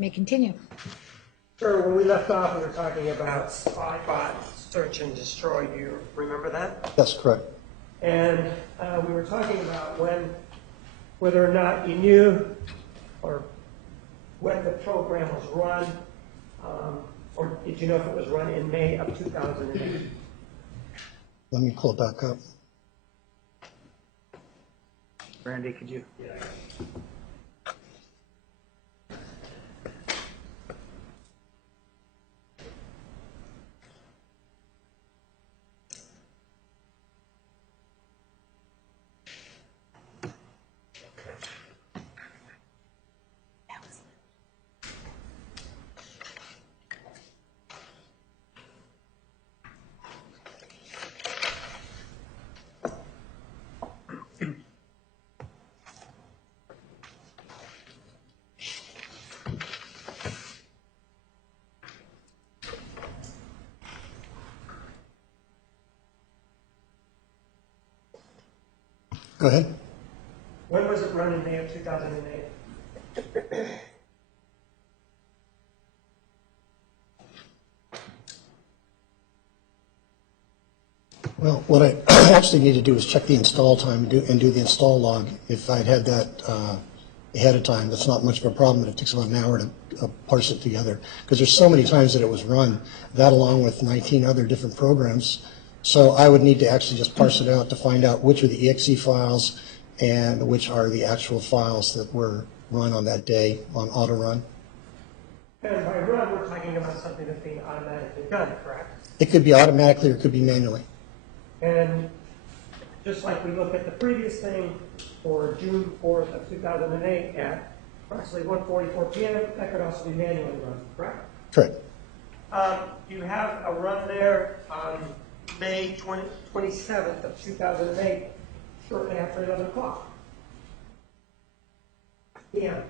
may continue. Sure, when we left off, we were talking about spy-bot search and destroy. Do you remember that? That's correct. And we were talking about whether or not you knew or when the program was run, or did you know if it was run in May of 2008? Let me pull it back up. Randy, could you? Yeah. Go ahead. When was it run in May of 2008? Well, what I actually need to do is check the install time and do the install log. If I'd had that ahead of time, that's not much of a problem, but it takes about an hour to parse it together. Because there's so many times that it was run, that along with 19 other different programs. So I would need to actually just parse it out to find out which are the exe files and which are the actual files that were run on that day on auto run. And by run, we're talking about something that's being automatically done, correct? It could be automatically or it could be manually. And just like we looked at the previous thing for June 4th of 2008 at approximately 1:44 p.m., that could also be manually run, correct? Correct. You have a run there on May 27th of 2008, shortly after 11 o'clock p.m.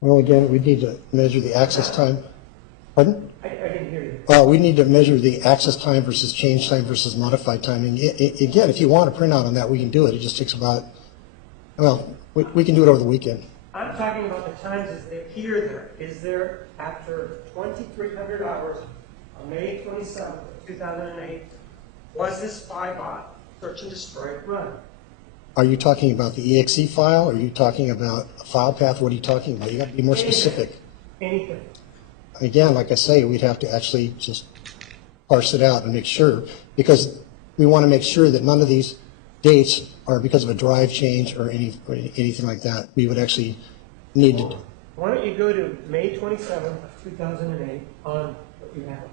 Well, again, we need to measure the access time. Pardon? I didn't hear you. We need to measure the access time versus change time versus modified time. And again, if you want a printout on that, we can do it. It just takes about, well, we can do it over the weekend. I'm talking about the times as they appear there. Is there, after 2,300 hours on May 27th of 2008, was this spy-bot search and destroy run? Are you talking about the exe file? Are you talking about a file path? What are you talking about? You got to be more specific. Anything. Again, like I say, we'd have to actually just parse it out and make sure, because we want to make sure that none of these dates are because of a drive change or anything like that. We would actually need to. Why don't you go to May 27th of 2008 on what you have?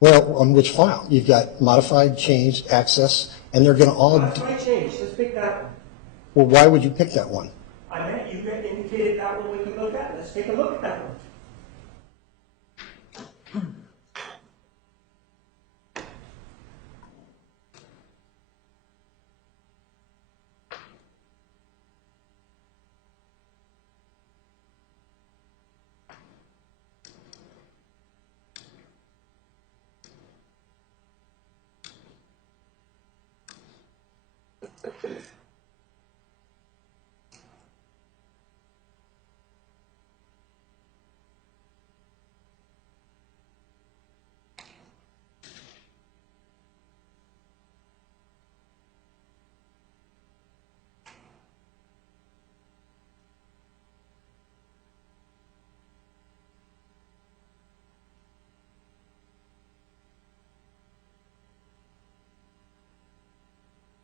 Well, on which file? You've got modified, changed, access, and they're going to all. Modified change. Let's pick that one. Well, why would you pick that one? I meant you had indicated that one we could look at. Let's take a look at that one.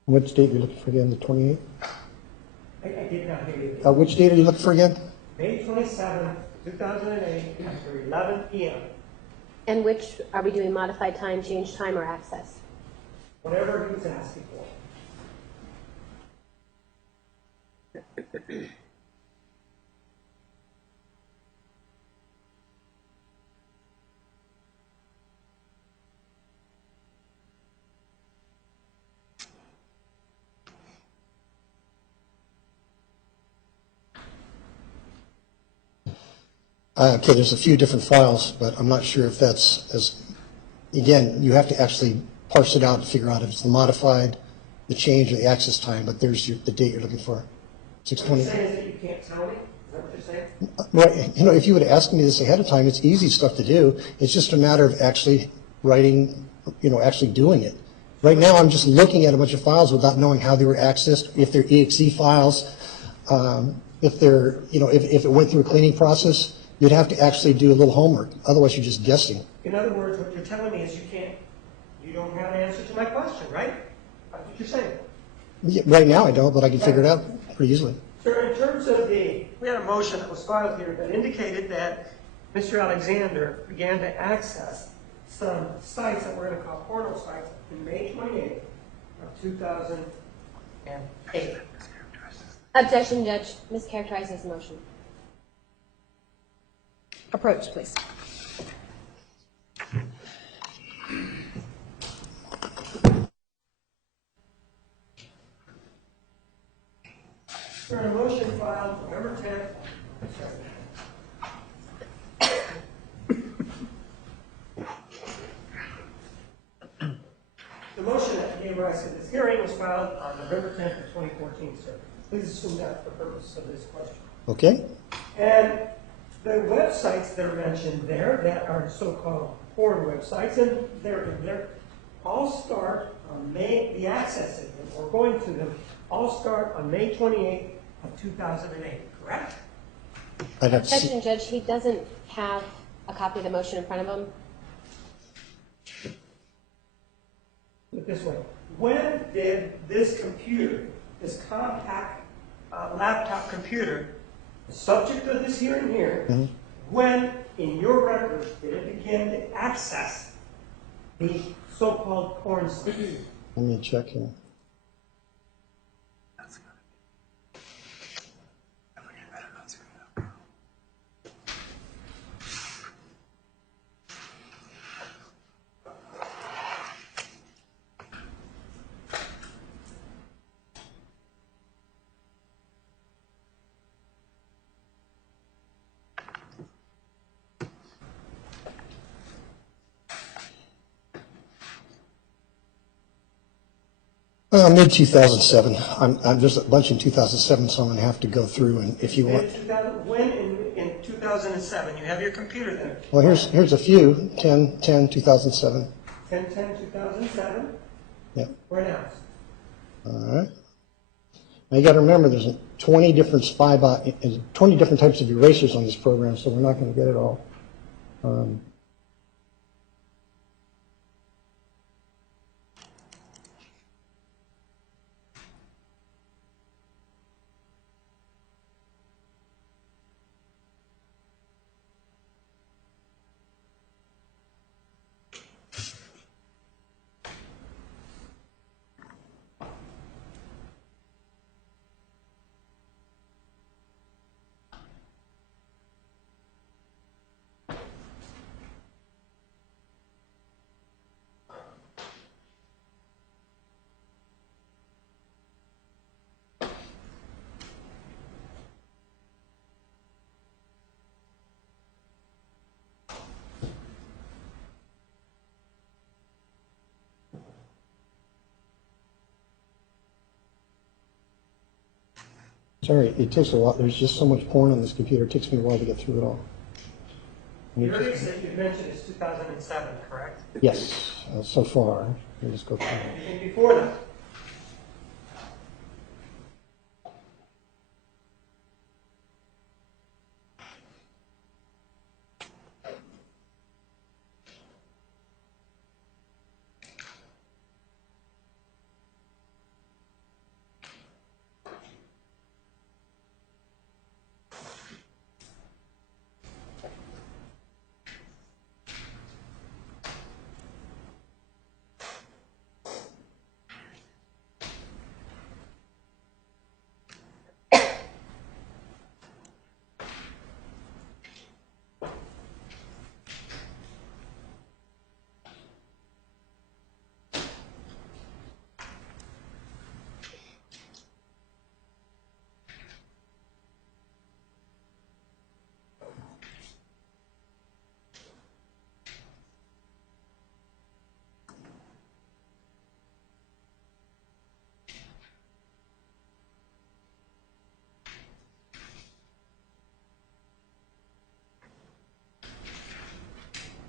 Which date are you looking for again? The 28th? I did not hear you. Which date are you looking for again? May 27th, 2008, after 11 p.m. And which, are we doing modified time, change time, or access? Whatever he was asking for. Okay, there's a few different files, but I'm not sure if that's as, again, you have to actually parse it out to figure out if it's the modified, the change or the access time, but there's the date you're looking for, What 6/20. you're saying is that you can't tell me? Is that what you're saying? Right, you know, if you would ask me this ahead of time, it's easy stuff to do. It's just a matter of actually writing, you know, actually doing it. Right now, I'm just looking at a bunch of files without knowing how they were accessed, if they're exe files, if they're, you know, if it went through a cleaning process. You'd have to actually do a little homework. Otherwise, you're just guessing. In other words, what you're telling me is you don't have an answer to my question, right? That's what you're saying. Yeah, right now, I don't, but I can figure it out pretty easily. Sir, in terms of we had a motion that was filed here that indicated that Mr. Alexander began to access some sites that we're going to call portal sites in May 28th of 2008. Objection, Judge. Mischaracterizes the motion. Approach, please. Sir, a motion filed November 10th. The motion that gave rise to this hearing was filed on November 10th of 2014, sir. Please assume that for the purpose of this question. Okay? And the websites that are mentioned there that are so-called porn websites, and they're all start on the accessing them or going to them all start on May 28th of 2008, correct? I'd have to see. Objection, Judge. He doesn't have a copy of the motion in front of him. Put it this way. When did this computer, this compact laptop computer, the subject of this hearing here, when in your record did it begin to access the so-called porn sites? Let me check here. Mid 2007. There's a bunch in 2007, so I'm going to have to go through. And if you want, When in 2007? You have your computer there. well, here's a few. 10/10/2007. 10/10/2007. Yeah. Where else? All right. Now you got to remember, there's 20 different 20 different types of erasers on this program, so we're not going to get it all. Sorry, it takes a while. There's just so much porn on this computer. It takes me a while to get through it all. The earliest that you mentioned is 2007, correct? Yes, so far. Let me just go through. Anything before that?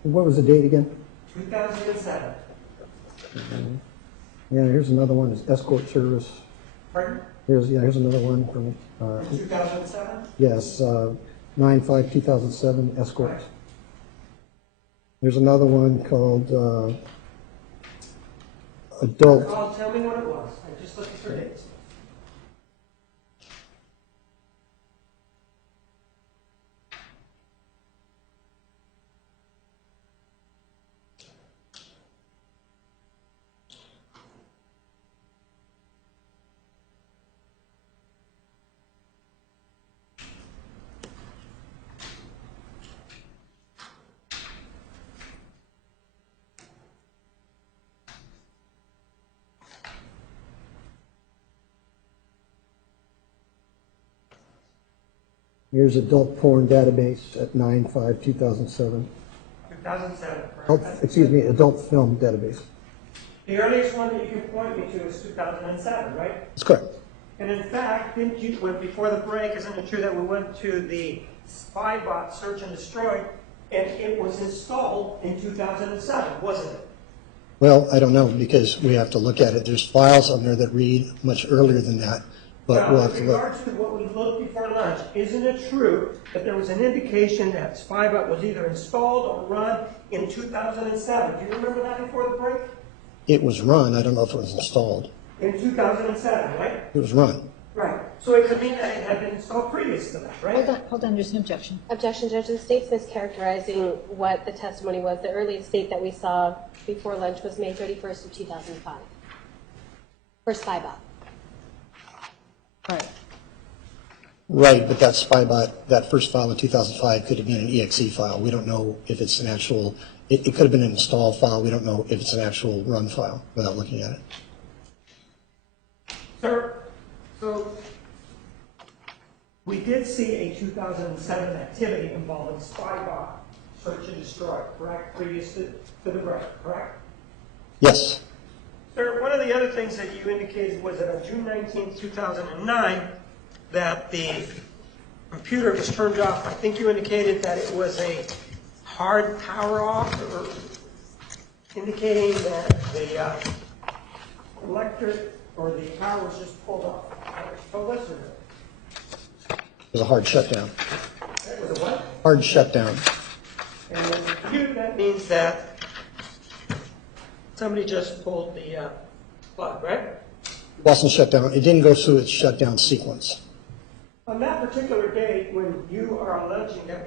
What was the date again? 2007. Yeah, here's another one, is escort service. Pardon? Here's another one from, 2007? yes, 9/5/2007, escort. Right. There's another one called adult. Tell me what it was. I just looked for dates. Here's adult porn database at 9/5/2007. 2007, Oh, correct? excuse me, adult film database. The earliest one that you can point me to is 2007, right? That's correct. And in fact, didn't you, before the break, isn't it true that we went to the Spybot search and destroy, and it was installed in 2007, wasn't it? Well, I don't know, because we have to look at it. There's files on there that read much earlier than that, but we'll have With to look. regards to what we looked before lunch, isn't it true that there was an indication that Spybot was either installed or run in 2007? Do you remember that before the break? It was run, I don't know if it was installed. In 2007, right? It was run. Right. So it could mean that it had been installed previous to that, right? Hold on, there's an objection. Objection, Judge. The state's mischaracterizing what the testimony was. The earliest date that we saw before lunch was May 31st of 2005 for Spybot. Right. Right, but that Spybot, that first file in 2005 could have been an EXE file. We don't know if it's an actual, it could have been an install file. We don't know if it's an actual run file without looking at it. Sir, so we did see a 2007 activity involving Spybot search and destroy, correct? Previous to the break, correct? Yes, Sir, one of the other things that you indicated was that on June 19, 2009, that the computer was turned off. I think you indicated that it was a hard power off, or indicating that the electric or the power was just pulled off. So listen, it was a hard shutdown. that was a what? Hard shutdown. And for you, that means that somebody just pulled the plug, right? Wasn't shut down. It didn't go through its shutdown sequence. On that particular date, when you are alleging that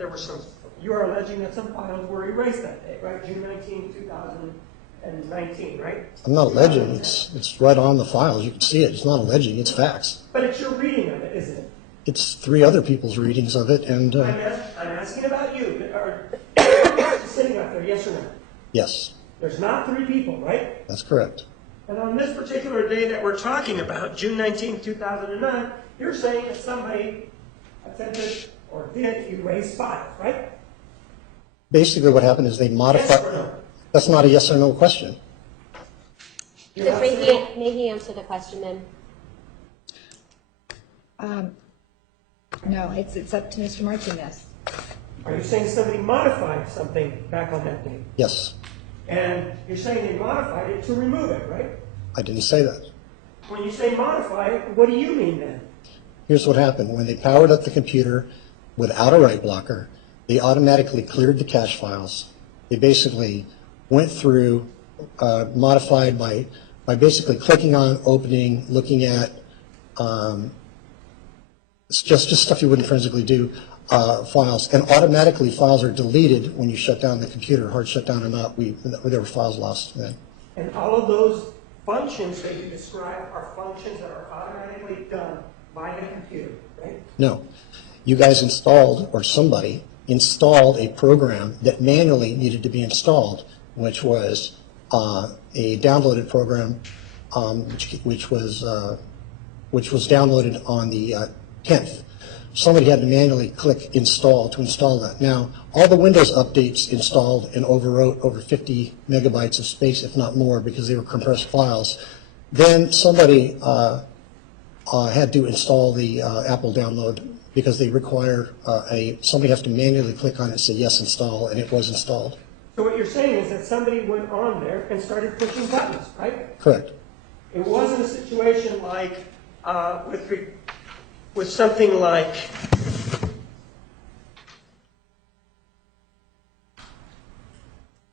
you are alleging that some files were erased that day, right? June 19, 2019, right? I'm not alleging. It's right on the files. You can see it. It's not alleging. It's facts. But it's your reading of it, isn't it? It's three other people's readings of it, and I'm asking about you. Are sitting up there, yes or no? yes, There's not three people, right? that's correct. And on this particular day that we're talking about, June 19, 2009, you're saying that somebody attempted or did erase files, right? Basically, what happened is they modified. Yes or no? That's not a yes or no question. You're Judge, not may saying- he answer the question then? No, it's up to Mr. Martinez. Are you saying somebody modified something back on that date? Yes, And you're saying they modified it to remove it, right? I didn't say that. When you say modify it, what do you mean then? Here's what happened. When they powered up the computer without a write blocker, they automatically cleared the cache files. They basically went through, modified by basically clicking on, opening, looking at, it's just stuff you wouldn't forensically do, files. And automatically files are deleted when you shut down the computer, hard shut down or not. There were files lost then. And all of those functions that you describe are functions that are automatically done by the computer, right? No. You guys installed, or somebody installed a program that manually needed to be installed, which was a downloaded program, which was downloaded on the 10th. Somebody had to manually click install to install that. Now, all the Windows updates installed and overwrote over 50 megabytes of space, if not more, because they were compressed files. Then somebody had to install the Apple download because they require somebody has to manually click on it and say yes, install, and it was installed. So what you're saying is that somebody went on there and started pushing buttons, right? Correct. It wasn't a situation like with something like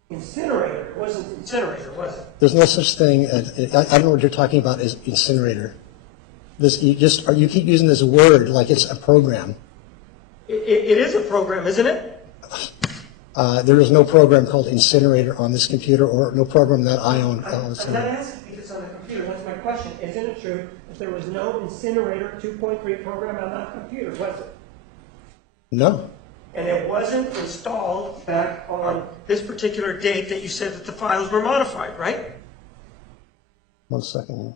incinerator. It wasn't incinerator, was it? There's no such thing as, I don't know what you're talking about as incinerator. This, you keep using this word like it's a program. It is a program, isn't it? There is no program called incinerator on this computer, or no program that I own. I'm not asking if it's on the computer. That's my question. Isn't it true that there was no incinerator 2.3 program on that computer, was it? No. And it wasn't installed back on this particular date that you said that the files were modified, right? 1 second.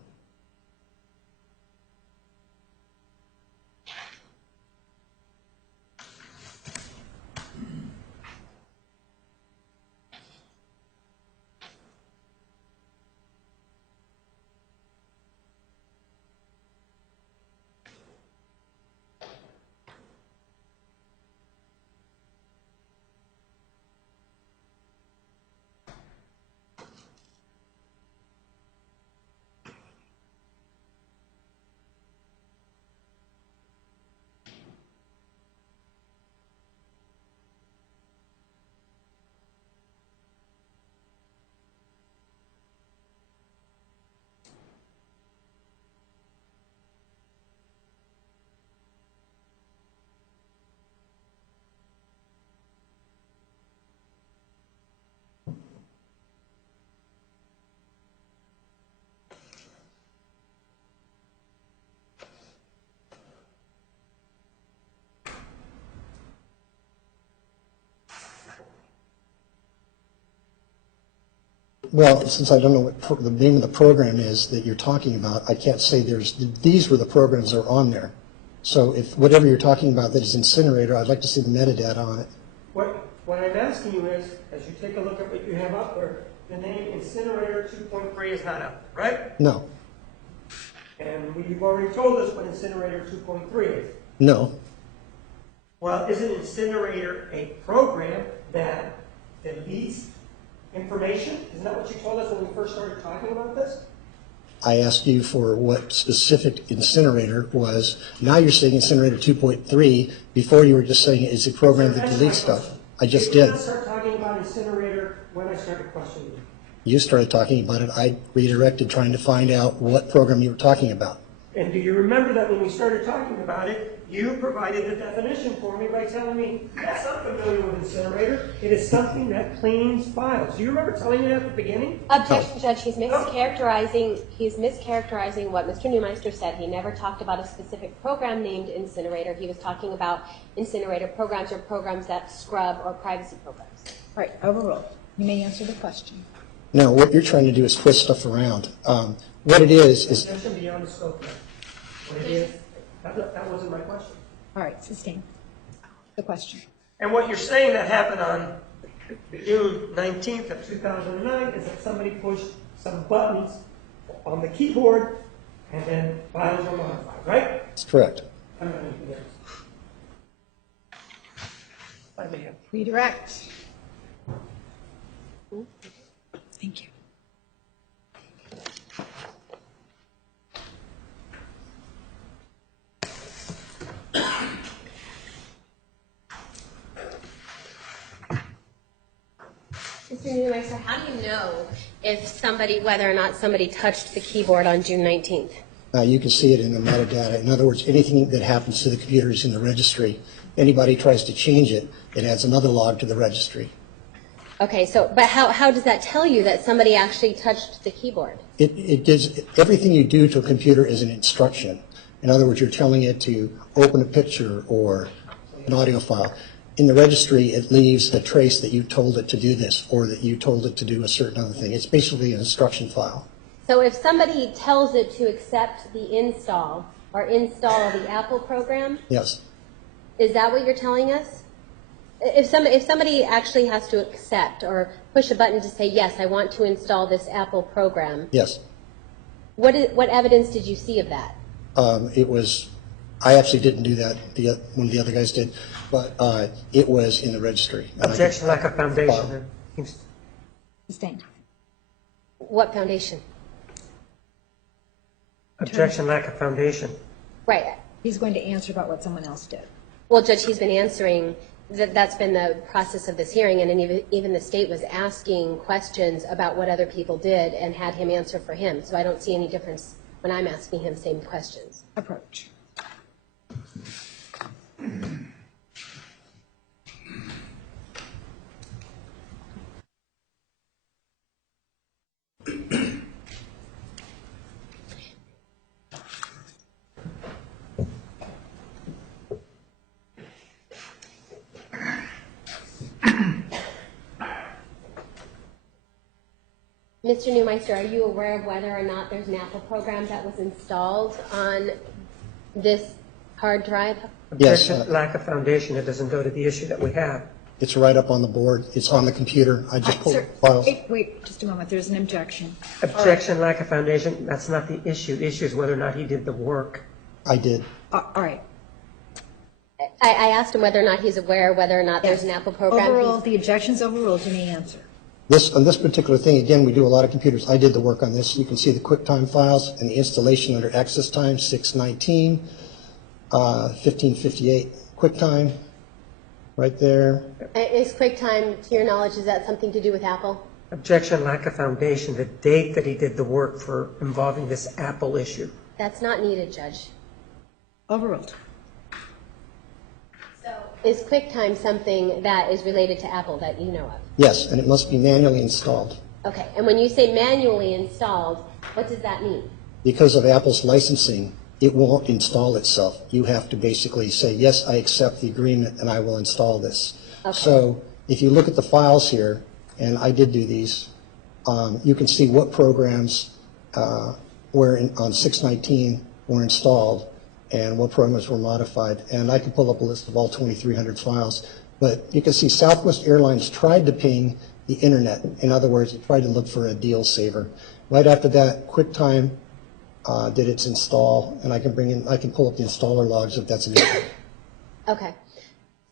Well, since I don't know what the name of the program is that you're talking about, I can't say these were the programs that are on there. So if whatever you're talking about that is incinerator, I'd like to see the metadata on it. What I'm asking you is, as you take a look at what you have up there, the name incinerator 2.3 is not up, right? No. And you've already told us what incinerator 2.3 is. No. Well, isn't incinerator a program that deletes information? Isn't that what you told us when we first started talking about this? I asked you for what specific incinerator was. Now you're saying incinerator 2.3. Before you were just saying it's a program that deletes stuff. I just did. Did you not start talking about incinerator when I started questioning you? You started talking about it. I redirected trying to find out what program you were talking about. And do you remember that when we started talking about it, you provided the definition for me by telling me, yes, I'm familiar with incinerator. It is something that cleans files. Do you remember telling me that at the beginning? Objection, Judge. He's mischaracterizing what Mr. Neumeister said. He never talked about a specific program named incinerator. He was talking about incinerator programs or programs that scrub or privacy programs. All right, overruled. You may answer the question. Now, what you're trying to do is twist stuff around. What it is Objection beyond the scope. What it is, that wasn't my question. All right, sustain the question. And what you're saying that happened on June 19th of 2009 is that somebody pushed some buttons on the keyboard and then files were modified, right? That's correct. I'm not going to do this. I may have. Redirect. Thank you. Mr. Neumeister, how do you know whether or not somebody touched the keyboard on June 19th? You can see it in the metadata. In other words, anything that happens to the computers in the registry, anybody tries to change it, it adds another log to the registry. Okay, but how does that tell you that somebody actually touched the keyboard? It gives everything you do to a computer is an instruction. In other words, you're telling it to open a picture or an audio file. In the registry, it leaves a trace that you told it to do this or that you told it to do a certain other thing. It's basically an instruction file. So if somebody tells it to accept the install or install the Apple program, Yes. is that what you're telling us? If somebody actually has to accept or push a button to say, yes, I want to install this Apple program, Yes. what evidence did you see of that? I actually didn't do that, one of the other guys did, but it was in the registry. Objection, lack of foundation. Sustained. What foundation? Objection, lack of foundation. Right. He's going to answer about what someone else did. Well, Judge, he's been answering, that's been the process of this hearing, and then even the state was asking questions about what other people did and had him answer for him. So I don't see any difference when I'm asking him same questions. Approach. Mr. Newmeister, are you aware of whether or not there's an Apple program that was installed on this hard drive? Yes, Objection, lack of foundation. It doesn't go to the issue that we have. it's right up on the board. It's on the computer. I just pulled Sir, the files. wait, just a moment. There's an objection. Objection, lack of foundation. That's not the issue. The issue is whether or not he did the work. I did. All right. I asked him whether or not he's aware whether or not there's an Apple program. Overruled. The objection's overruled. You may answer. On this particular thing, again, we do a lot of computers. I did the work on this. You can see the QuickTime files and the installation under access time, 619, 1558 QuickTime, right there. Is QuickTime, to your knowledge, is that something to do with Apple? Objection, lack of foundation. The date that he did the work for involving this Apple issue. That's not needed, Judge. Overruled. So is QuickTime something that is related to Apple that you know of? Yes, and it must be manually installed. Okay, and when you say manually installed, what does that mean? Because of Apple's licensing, it won't install itself. You have to basically say, yes, I accept the agreement and I will install this. Okay. So if you look at the files here, and I did do these, you can see what programs on 619 were installed and what programs were modified. And I can pull up a list of all 2,300 files. But you can see Southwest Airlines tried to ping the internet. In other words, it tried to look for a deal saver. Right after that, QuickTime did its install, and I can pull up the installer logs if that's an issue. Okay.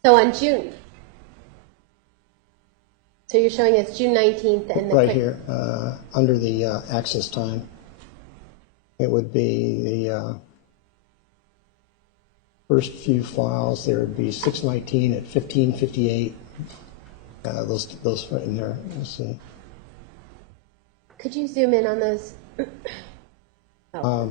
So on June, so you're showing us June 19th and the Right here, under the access time, it would be the first few files. There would be 619 at 1558. Those right in there. Let's see. Could you zoom in on those? I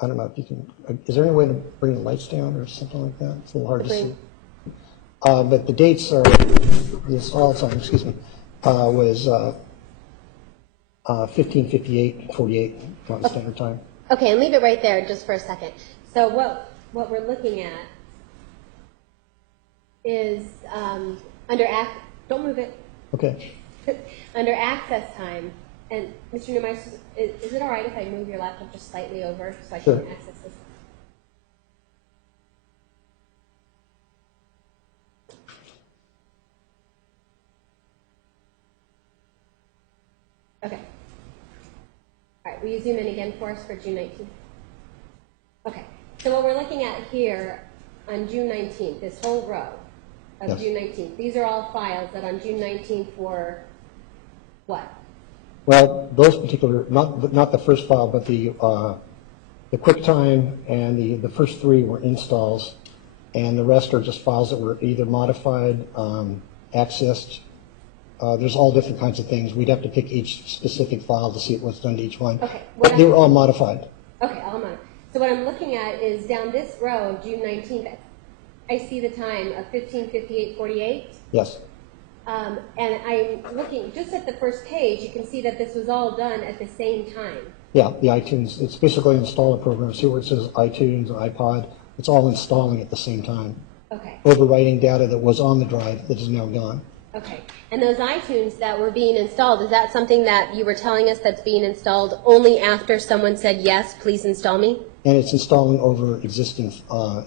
don't know if you can. Is there any way to bring the lights down or something like that? It's a little hard to see. But the dates are, the install time, was 1558, 48 Mountain Standard Time. Okay, and leave it right there just for a second. So what we're looking at is don't move it. Okay. Under access time, and Mr. Newmeister, is it all right if I move your laptop just slightly over so I Sure. can access this? Okay. All right, will you zoom in again for us for June 19th? Okay, so what we're looking at here on June 19th, this whole row of Yes. June 19th, these are all files that on June 19th were what? Well, those particular, not the first file, but the QuickTime and the first three were installs, and the rest are just files that were either modified, accessed. There's all different kinds of things. We'd have to pick each specific file to see what's done to each one. Okay. But they were all modified. Okay, all mine. So what I'm looking at is down this row of June 19th, I see the time of 15:58:48. Yes. And I'm looking just at the first page, you can see that this was all done at the same time. Yeah, the iTunes. It's basically an installer program. See where it says iTunes, iPod. It's all installing at the same time. Okay. Overwriting data that was on the drive that is now gone. Okay. And those iTunes that were being installed, is that something that you were telling us that's being installed only after someone said, yes, please install me? And it's installing over existing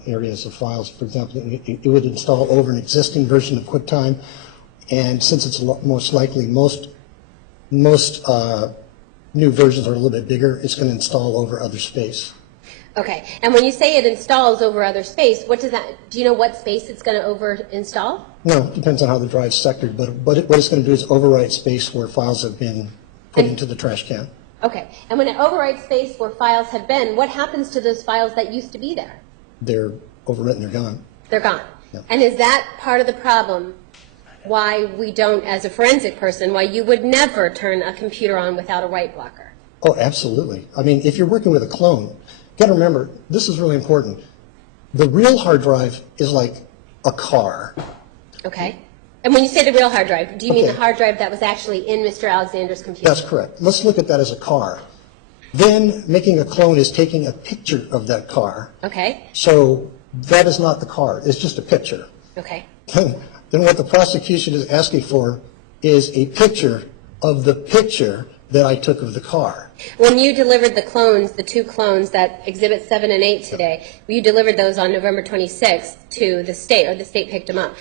areas of files. For example, it would install over an existing version of QuickTime, and since it's most likely most new versions are a little bit bigger, it's going to install over other space. Okay, and when you say it installs over other space, what does that, do you know what space it's going to over install? No, it depends on how the drive's sectored, but what it's going to do is overwrite space where files have been put into the trash can. Okay, and when it overwrites space where files have been, what happens to those files that used to be there? They're overwritten, they're gone. They're gone. Yeah. And is that part of the problem why we don't, as a forensic person, why you would never turn a computer on without a write blocker? Oh, absolutely. I mean, if you're working with a clone, you got to remember, this is really important. The real hard drive is like a car. Okay. And when you say the real hard drive, do you mean Okay. the hard drive that was actually in Mr. Alexander's computer? That's correct. Let's look at that as a car. Then making a clone is taking a picture of that car. Okay. So that is not the car. It's just a picture. Okay. Then what the prosecution is asking for is a picture of the picture that I took of the car. When you delivered the clones, the two clones that Exhibit 7 and 8 today, you delivered those on November 26th to the state, or the state picked them up.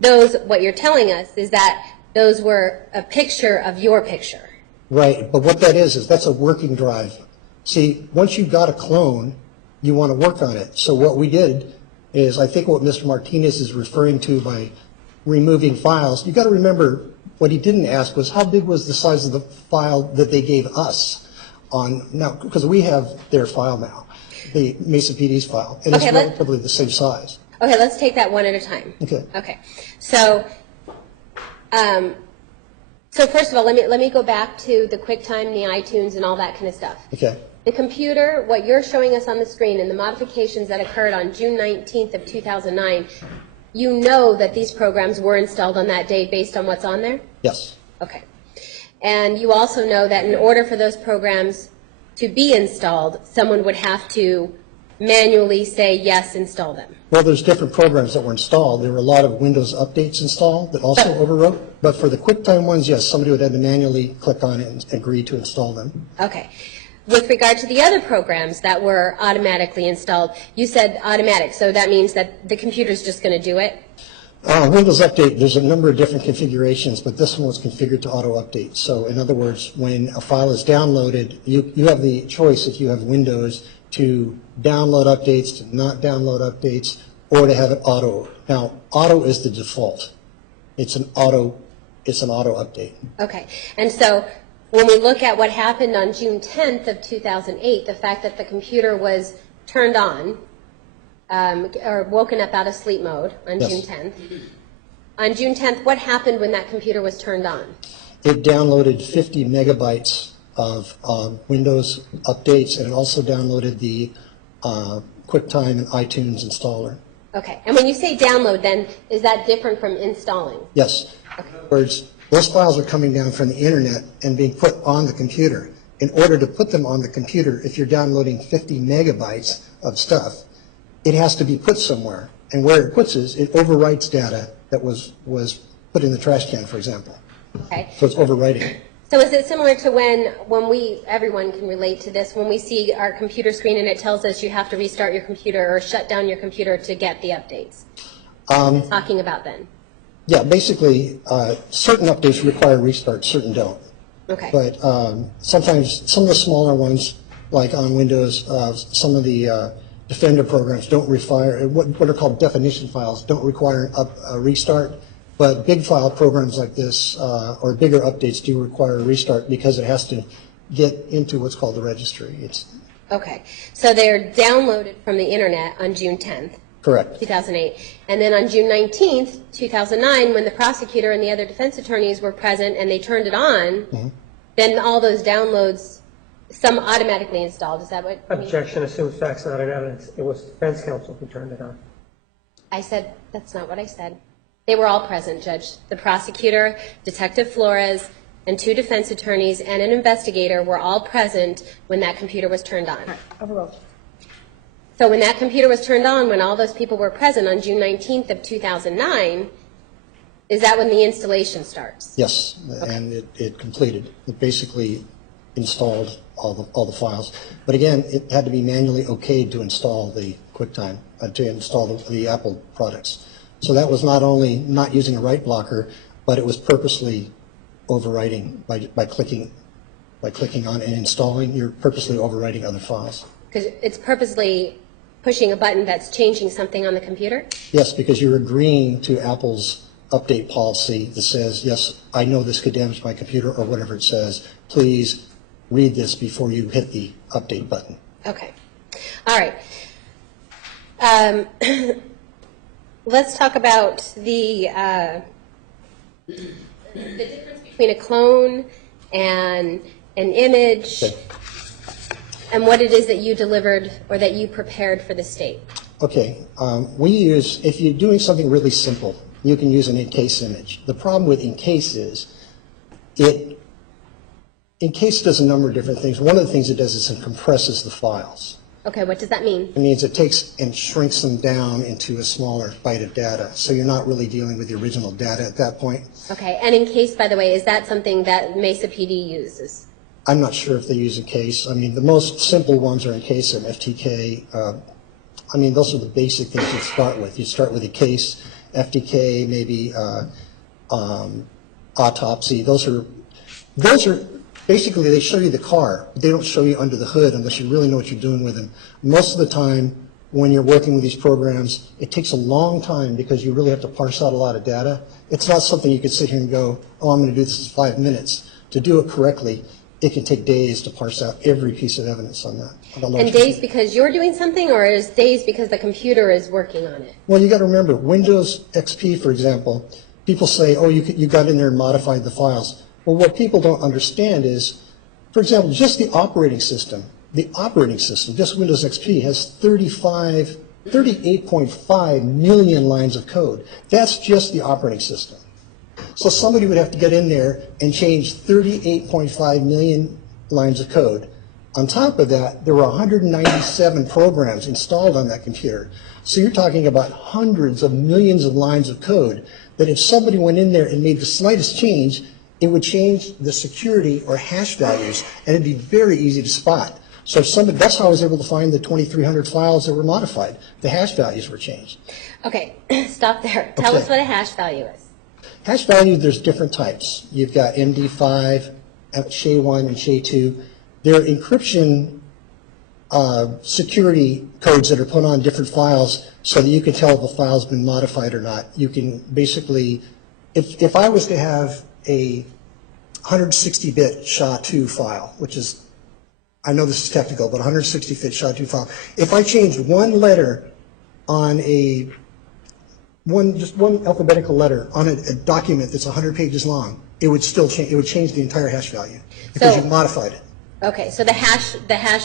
Those, what you're telling us is that those were a picture of your picture. Right, but what that is that's a working drive. See, once you've got a clone, you want to work on it. So what we did is, I think what Mr. Martinez is referring to by removing files, you got to remember what he didn't ask was how big was the size of the file that they gave us on, now, because we have their file now, the Mesa PD's file, and it's Okay, relatively the same size. Okay, let's take that one at a time. Okay. Okay. So, so first of all, let me go back to the QuickTime, the iTunes, and all that kind of stuff. Okay. The computer, what you're showing us on the screen, and the modifications that occurred on June 19th of 2009, you know that these programs were installed on that day based on what's on there? Yes. Okay. And you also know that in order for those programs to be installed, someone would have to manually say, yes, install them. Well, there's different programs that were installed. There were a lot of Windows updates installed that also overwrote. But for the QuickTime ones, yes, somebody would have to manually click on it and agree to install them. Okay. With regard to the other programs that were automatically installed, you said automatic, so that means that the computer's just going to do it? Windows Update, there's a number of different configurations, but this one was configured to auto-update. So in other words, when a file is downloaded, you have the choice, if you have Windows, to download updates, to not download updates, or to have it auto. Now, auto is the default. It's an auto update. Okay. And so when we look at what happened on June 10th of 2008, the fact that the computer was turned on, or woken up out of sleep mode on Yes. June 10th. On June 10th, what happened when that computer was turned on? It downloaded 50 megabytes of Windows updates, and it also downloaded the QuickTime and iTunes installer. Okay. And when you say download, then, is that different from installing? Yes. In other words, those files are coming down from the internet and being put on the computer. In order to put them on the computer, if you're downloading 50 megabytes of stuff, it has to be put somewhere. And where it puts is, it overwrites data that was put in the trash can, for example. Okay. So it's overwriting. So is it similar to when we, everyone can relate to this, when we see our computer screen and it tells us you have to restart your computer or shut down your computer to get the updates? Talking about then. Yeah, basically, certain updates require restart, certain don't. Okay. But sometimes, some of the smaller ones, like on Windows, some of the Defender programs don't require, what are called definition files, don't require a restart. But big file programs like this, or bigger updates, do require a restart because it has to get into what's called the registry. Okay. So they're downloaded from the internet on June 10th. Correct. 2008. And then on June 19th, 2009, when the prosecutor and the other defense attorneys were present and they turned it on, then all those downloads, some automatically installed. Is that what you mean? Objection assumes facts not in evidence. It was defense counsel who turned it on. I said, that's not what I said. They were all present, Judge. The prosecutor, Detective Flores, and two defense attorneys and an investigator were all present when that computer was turned on. Overruled. So when that computer was turned on, when all those people were present on June 19th of 2009, is that when the installation starts? Yes, and it completed. It basically installed all the files. But again, it had to be manually okayed to install the QuickTime, to install the Apple products. So that was not only not using a write blocker, but it was purposely overwriting by clicking on and installing. You're purposely overwriting other files. Because it's purposely pushing a button that's changing something on the computer? Yes, because you're agreeing to Apple's update policy that says, yes, I know this could damage my computer, or whatever it says. Please read this before you hit the update button. Okay. All right. Let's talk about the difference between a clone and an image, Okay. and what it is that you delivered or that you prepared for the state. Okay, we use, if you're doing something really simple, you can use an encase image. The problem with encase is, encase does a number of different things. One of the things it does is it compresses the files. Okay, what does that mean? It means it takes and shrinks them down into a smaller byte of data, so you're not really dealing with the original data at that point. Okay, and encase, by the way, is that something that Mesa PD uses? I'm not sure if they use encase. I mean, the most simple ones are encase and FTK. I mean, those are the basic things you start with. You start with encase, FTK, maybe autopsy. Those are basically, they show you the car, but they don't show you under the hood unless you really know what you're doing with them. Most of the time, when you're working with these programs, it takes a long time because you really have to parse out a lot of data. It's not something you can sit here and go, oh, I'm going to do this in 5 minutes. To do it correctly, it can take days to parse out every piece of evidence on that. And days because you're doing something, or is days because the computer is working on it? Well, you got to remember, Windows XP, for example, people say, oh, you got in there and modified the files. Well, what people don't understand is, for example, just the operating system, just Windows XP has 38.5 million lines of code. That's just the operating system. So somebody would have to get in there and change 38.5 million lines of code. On top of that, there were 197 programs installed on that computer. So you're talking about hundreds of millions of lines of code that if somebody went in there and made the slightest change, it would change the security or hash values, and it'd be very easy to spot. So if somebody, that's how I was able to find the 2,300 files that were modified. The hash values were changed. Okay, stop there. Tell us what a hash value is. Hash value, there's different types. You've got MD5, SHA-1, and SHA-2. They're encryption security codes that are put on different files so that you can tell if a file's been modified or not. You can basically, if I was to have a 160-bit SHA-2 file, which is, I know this is technical, but 160-bit SHA-2 file, if I changed one letter on just one alphabetical letter on a document that's 100 pages long, it would still change. It would change the entire hash value because you modified it. Okay, so the hash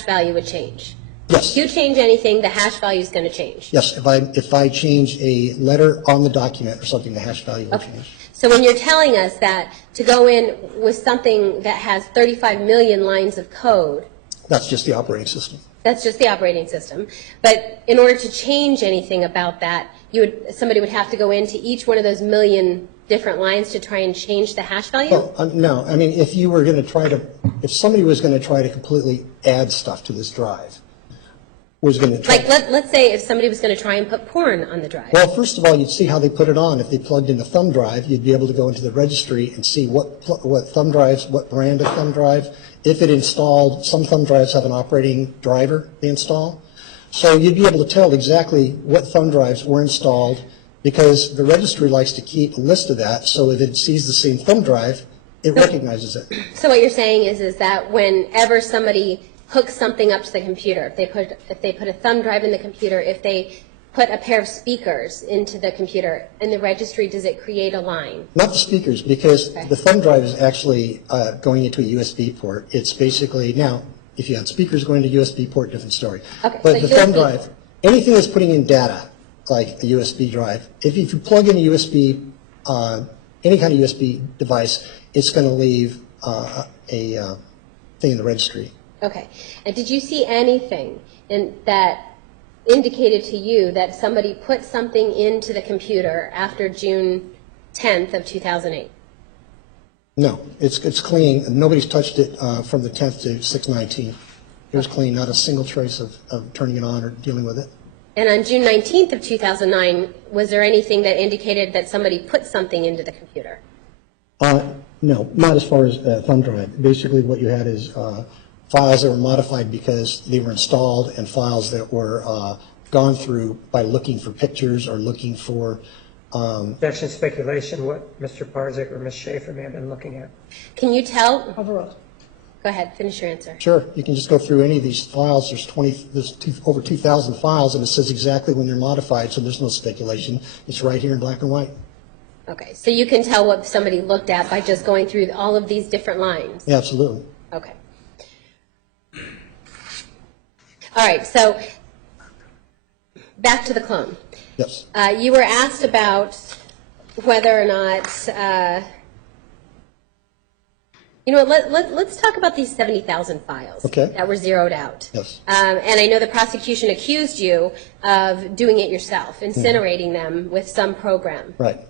value would change. Yes. If you change anything, the hash value is going to change. Yes. If I change a letter on the document or something, the hash value will change. So when you're telling us that to go in with something that has 35 million lines of code, that's just the operating system. That's just the operating system. But in order to change anything about that, somebody would have to go into each one of those million different lines to try and change the hash value? Well, no. I mean, if somebody was going to try to completely add stuff to this drive, let's say if somebody was going to try and put porn on the drive. Well, first of all, you'd see how they put it on. If they plugged in a thumb drive, you'd be able to go into the registry and see what thumb drives, what brand of thumb drive. If it installed, some thumb drives have an operating driver they install. So you'd be able to tell exactly what thumb drives were installed because the registry likes to keep a list of that. So if it sees the same thumb drive, it recognizes it. So what you're saying is that whenever somebody hooks something up to the computer, if they put a thumb drive in the computer, if they put a pair of speakers into the computer, in the registry, does it create a line? Not the speakers, because the thumb drive is actually going into a USB port. It's basically, now, if you had speakers going to USB port, different story. Okay, but so the thumb drive, anything that's putting in data, like a USB drive, if you plug in a USB, any kind of USB device, it's going to leave a thing in the registry. Okay. And did you see anything that indicated to you that somebody put something into the computer after June 10th of 2008? No, it's clean. Nobody's touched it from the 10th to 6/19. It was clean, not a single trace of turning it on or dealing with it. And on June 19th of 2009, was there anything that indicated that somebody put something into the computer? No, not as far as thumb drive. Basically what you had is files that were modified because they were installed, and files that were gone through by looking for pictures or looking for. Objection, speculation, what Mr. Parzak or Ms. Schaefer may have been looking at. Can you tell? Overruled. Go ahead, finish your answer. Sure, you can just go through any of these files. There's over 2,000 files, and it says exactly when they're modified, so there's no speculation. It's right here in black and white. Okay, so you can tell what somebody looked at by just going through all of these different lines. Yeah, absolutely. Okay. All right, so back to the clone. Yes. You were asked about whether or not, let's talk about these 70,000 files that were zeroed out. Yes. And I know the prosecution accused you of doing it yourself, incinerating them with some program. Right.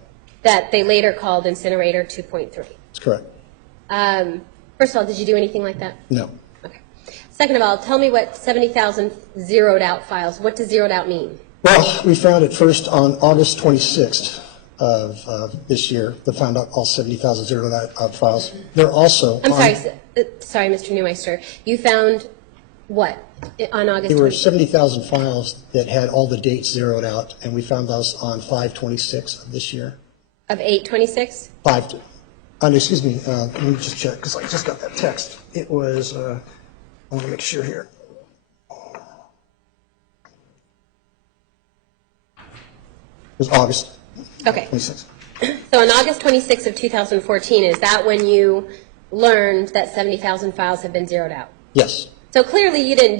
That they later called Incinerator 2.3. That's correct. First of all, did you do anything like that? No. Okay. Second of all, tell me what 70,000 zeroed out files, what does zeroed out mean? Well, we found it first on August 26th of this year. They found out all 70,000 zeroed out files. They're also sorry, Mr. Neumeister. You found what on August 26th? There were 70,000 files that had all the dates zeroed out, and we found those on 5/26 of this year. Of 8/26? Excuse me, let me just check, because I just got that text. It was, I want to make sure here. It was August. Okay. 26th. So on August 26th of 2014, is that when you learned that 70,000 files have been zeroed out? Yes. So clearly you didn't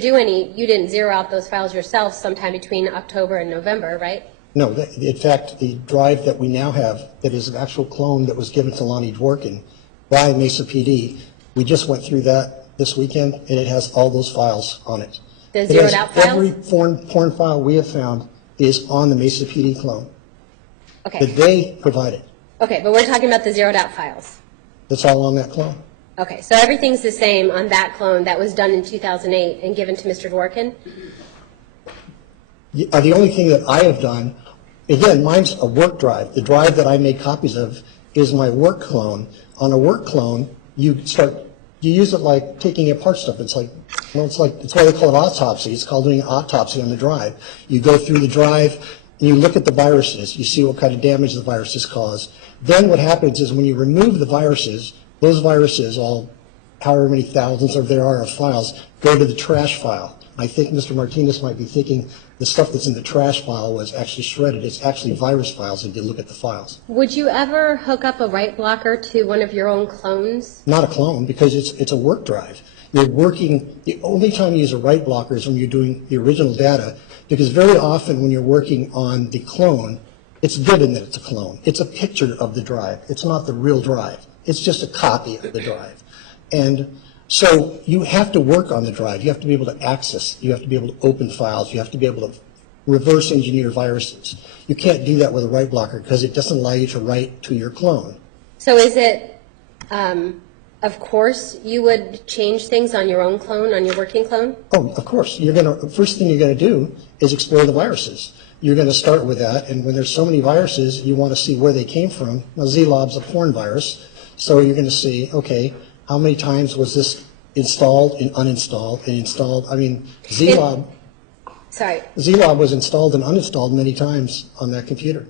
zero out those files yourself sometime between October and November, right? No, in fact, the drive that we now have, that is an actual clone that was given to Lonnie Dworkin by Mesa PD, we just went through that this weekend, and it has all those files on it. The zeroed out files? Every porn file we have found is on the Mesa PD clone Okay. that they provided. Okay, but we're talking about the zeroed out files. That's all on that clone. Okay, so everything's the same on that clone that was done in 2008 and given to Mr. Dworkin? The only thing that I have done, again, mine's a work drive. The drive that I make copies of is my work clone. On a work clone, you use it like taking apart stuff. It's like, it's why they call it autopsy. It's called doing autopsy on the drive. You go through the drive and you look at the viruses. You see what kind of damage the viruses cause. Then what happens is when you remove the viruses, those viruses, all however many thousands there are of files, go to the trash file. I think Mr. Martinez might be thinking the stuff that's in the trash file was actually shredded. It's actually virus files if you look at the files. Would you ever hook up a write blocker to one of your own clones? Not a clone, because it's a work drive. You're working, the only time you use a write blocker is when you're doing the original data, because very often when you're working on the clone, it's given that it's a clone. It's a picture of the drive. It's not the real drive. It's just a copy of the drive. And so you have to work on the drive. You have to be able to access. You have to be able to open files. You have to be able to reverse engineer viruses. You can't do that with a write blocker because it doesn't allow you to write to your clone. So is it, of course, you would change things on your own clone, on your working clone? Oh, of course. First thing you're going to do is explore the viruses. You're going to start with that, and when there's so many viruses, you want to see where they came from. Now, Z-Lob's a porn virus, so you're going to see, okay, how many times was this installed and uninstalled and installed? I mean, Z-Lob was installed and uninstalled many times on that computer.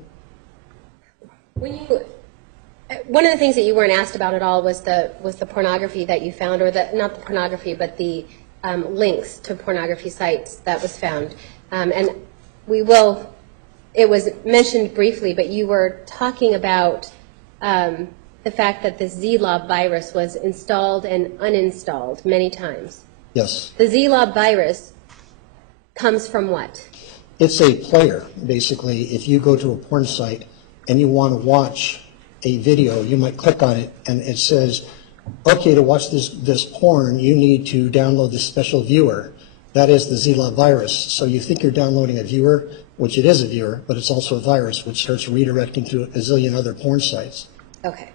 One of the things that you weren't asked about at all was the pornography that you found, or not the pornography, but the links to pornography sites that was found. And it was mentioned briefly, but you were talking about the fact that the Z-Lob virus was installed and uninstalled many times. Yes. The Z-Lob virus comes from what? It's a player, basically. If you go to a porn site and you want to watch a video, you might click on it and it says, okay, to watch this porn, you need to download this special viewer. That is the Z-Lob virus. So you think you're downloading a viewer, which it is a viewer, but it's also a virus, which starts redirecting to a zillion other porn sites. Okay.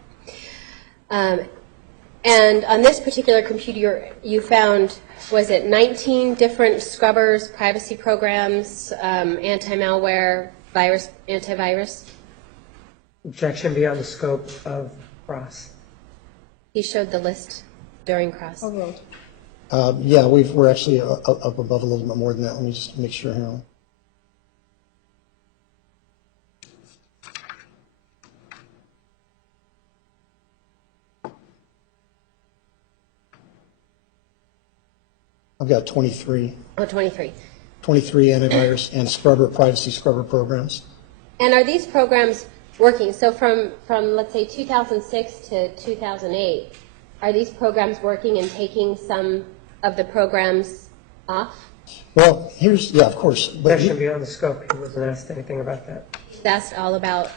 And on this particular computer, you found, was it 19 different scrubbers, privacy programs, anti-malware, antivirus? Objection beyond the scope of cross. He showed the list during cross. Overruled. Yeah, we're actually up above a little bit more than that. Let me just make sure here. I've got 23. Oh, 23. 23 antivirus and privacy scrubber programs. And are these programs working? So from let's say 2006 to 2008, are these programs working and taking some of the programs off? Well, yeah, of course. But Question beyond the scope. He wasn't asked anything about that. That's all about.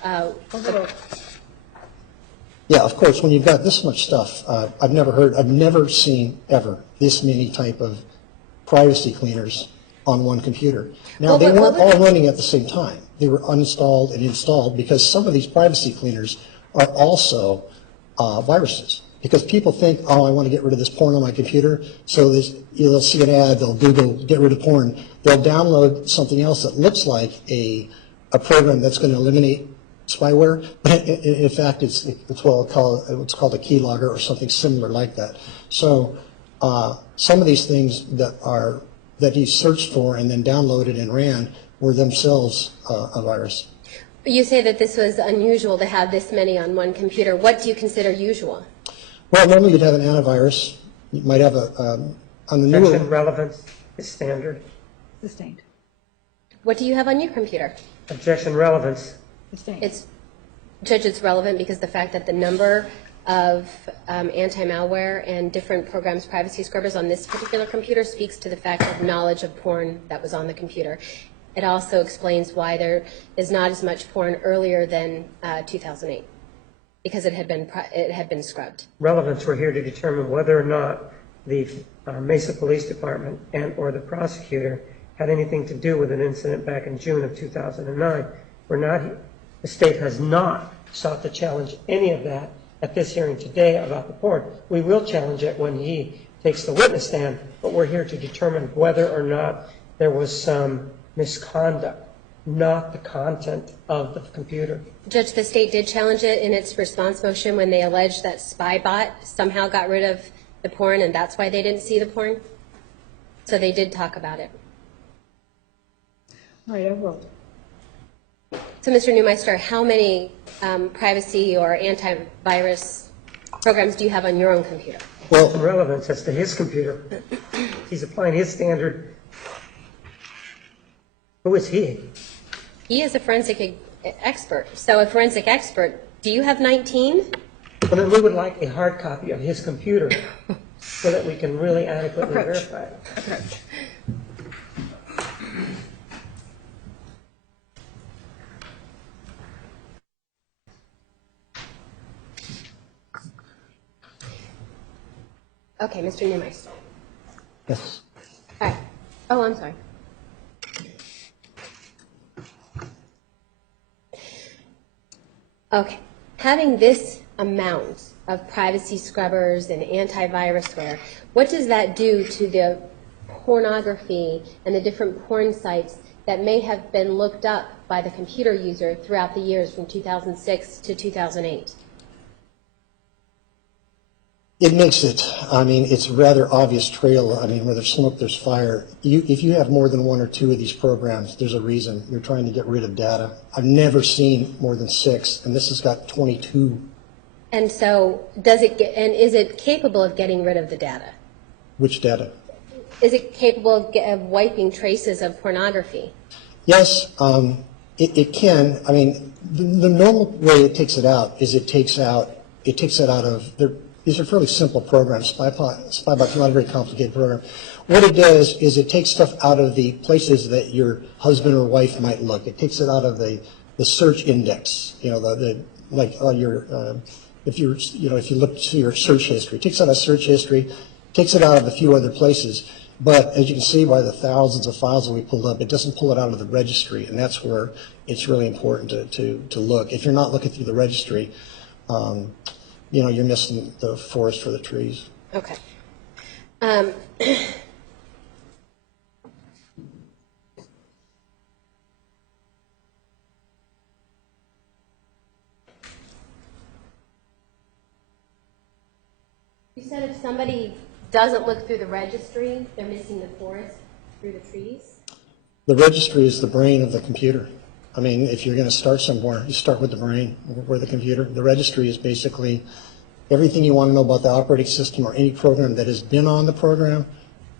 yeah, of course. When you've got this much stuff, I've never seen ever this many type of privacy cleaners on one computer. Now, Well, they but weren't what all running at the same time. They were uninstalled and installed because some of these privacy cleaners are also viruses. Because people think, oh, I want to get rid of this porn on my computer, so they'll see an ad, they'll Google, get rid of porn. They'll download something else that looks like a program that's going to eliminate spyware, but in fact, it's what's called a keylogger or something similar like that. So some of these things that he searched for and then downloaded and ran were themselves a virus. You say that this was unusual to have this many on one computer. What do you consider usual? Well, normally you'd have an antivirus. You might have on the newer. Objection relevance is standard. Sustained. What do you have on your computer? Objection relevance. Sustained. Judge, it's relevant because the fact that the number of anti-malware and different programs, privacy scrubbers on this particular computer speaks to the fact of knowledge of porn that was on the computer. It also explains why there is not as much porn earlier than 2008, because it had been scrubbed. Relevance, we're here to determine whether or not the Mesa Police Department and or the prosecutor had anything to do with an incident back in June of 2009. The state has not sought to challenge any of that at this hearing today about the porn. We will challenge it when he takes the witness stand, but we're here to determine whether or not there was some misconduct, not the content of the computer. Judge, the state did challenge it in its response motion when they alleged that Spybot somehow got rid of the porn and that's why they didn't see the porn. So they did talk about it. All right, I will. So, Mr. Neumeister, how many privacy or antivirus programs do you have on your own computer? Well, Relevance as to his computer. He's applying his standard. Who is he? He is a forensic expert. So a forensic expert, do you have 19? Well, then we would like a hard copy of his computer so that we can really adequately verify it. Approach. Okay, Mr. Neumeister. yes. All right. Oh, I'm sorry. Okay. Having this amount of privacy scrubbers and antivirusware, what does that do to the pornography and the different porn sites that may have been looked up by the computer user throughout the years from 2006 to 2008? It makes it, it's a rather obvious trail. Where there's smoke, there's fire. If you have more than one or two of these programs, there's a reason. You're trying to get rid of data. I've never seen more than 6, and this has got 22. And so is it capable of getting rid of the data? Which data? Is it capable of wiping traces of pornography? Yes, it can. The normal way it takes it out is it takes it out of these are fairly simple programs. Spybot's not a very complicated program. What it does is it takes stuff out of the places that your husband or wife might look. It takes it out of the search index. If you look to your search history, it takes out a search history, takes it out of a few other places. But as you can see by the thousands of files that we pulled up, it doesn't pull it out of the registry, and that's where it's really important to look. If you're not looking through the registry, you're missing the forest for the trees. Okay. You said if somebody doesn't look through the registry, they're missing the forest through the trees? The registry is the brain of the computer. I mean, if you're going to start somewhere, you start with the brain or the computer. The registry is basically everything you want to know about the operating system or any program that has been on the program,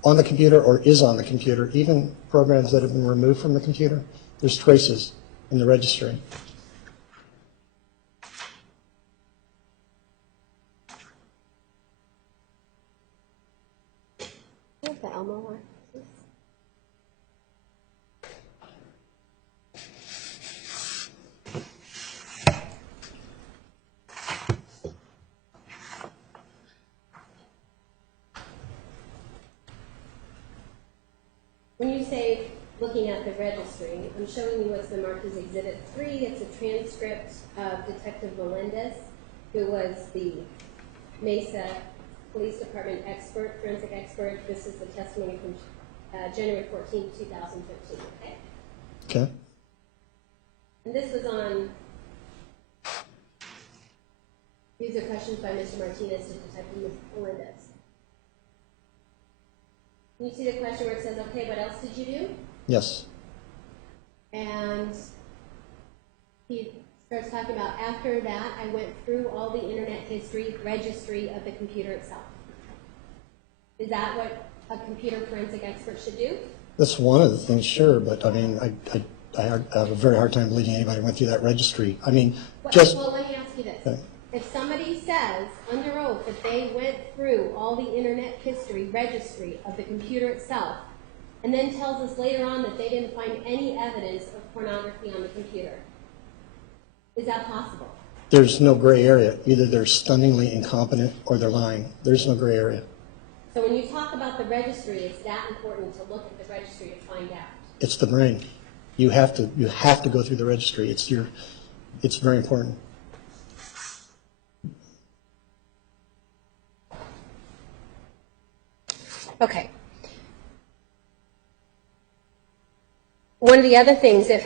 on the computer, or is on the computer, even programs that have been removed from the computer. There's traces in the registry. Here's the Elmo one. When you say looking at the registry, I'm showing you what's been marked as Exhibit 3. It's a transcript of Detective Melendez, who was the Mesa Police Department expert, forensic expert. This is the testimony from January 14, 2015, okay? Okay. And this was on, these are questions by Mr. Martinez to Detective Melendez. You see the question where it says, okay, what else did you do? Yes. And he starts talking about, after that, I went through all the internet history, registry of the computer itself. Is that what a computer forensic expert should do? That's one of the things, sure, but I mean, I have a very hard time believing anybody went through that registry. I mean, well, let me ask you this. Okay. If somebody says under oath that they went through all the internet history, registry of the computer itself, and then tells us later on that they didn't find any evidence of pornography on the computer, is that possible? There's no gray area. Either they're stunningly incompetent or they're lying. There's no gray area. So when you talk about the registry, it's that important to look at the registry to find out. It's the brain. You have to go through the registry. It's very important. Okay. One of the other things, if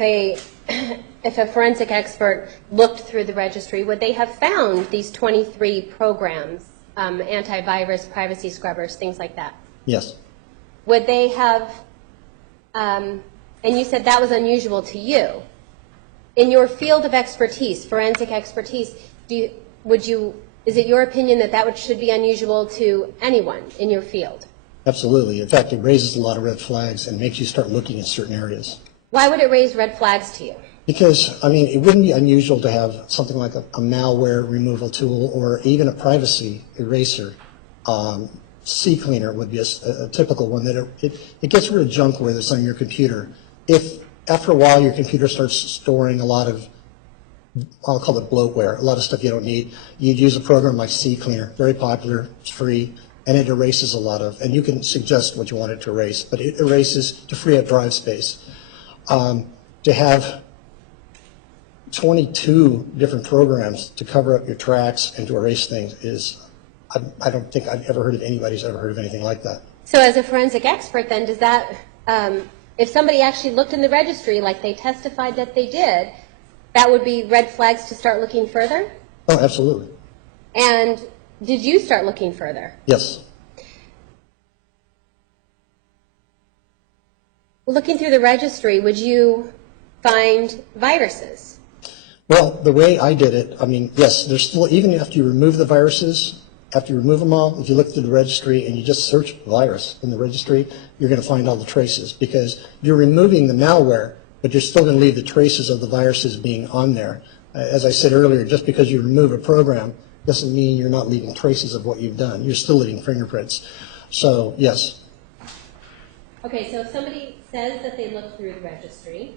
a forensic expert looked through the registry, would they have found these 23 programs, antivirus, privacy scrubbers, things like that? Yes. Would they have, and you said that was unusual to you. In your field of expertise, forensic expertise, is it your opinion that should be unusual to anyone in your field? Absolutely. In fact, it raises a lot of red flags and makes you start looking at certain areas. Why would it raise red flags to you? Because, I mean, it wouldn't be unusual to have something like a malware removal tool or even a privacy eraser. CCleaner would be a typical one that it gets rid of junkware that's on your computer. If after a while your computer starts storing a lot of, I'll call it bloatware, a lot of stuff you don't need, you'd use a program like CCleaner, very popular, it's free, and it erases a lot of, and you can suggest what you want it to erase, but it erases to free up drive space. To have 22 different programs to cover up your tracks and to erase things is, I don't think I've ever heard of anybody's ever heard of anything like that. So as a forensic expert then, does that, if somebody actually looked in the registry like they testified that they did, that would be red flags to start looking further? Oh, absolutely. And did you start looking further? Yes. Looking through the registry, would you find viruses? Well, the way I did it, I mean, yes, there's still, even after you remove the viruses, after you remove them all, if you look through the registry and you just search virus in the registry, you're going to find all the traces because you're removing the malware, but you're still going to leave the traces of the viruses being on there. As I said earlier, just because you remove a program doesn't mean you're not leaving traces of what you've done. You're still leaving fingerprints. So, yes. Okay, so if somebody says that they looked through the registry,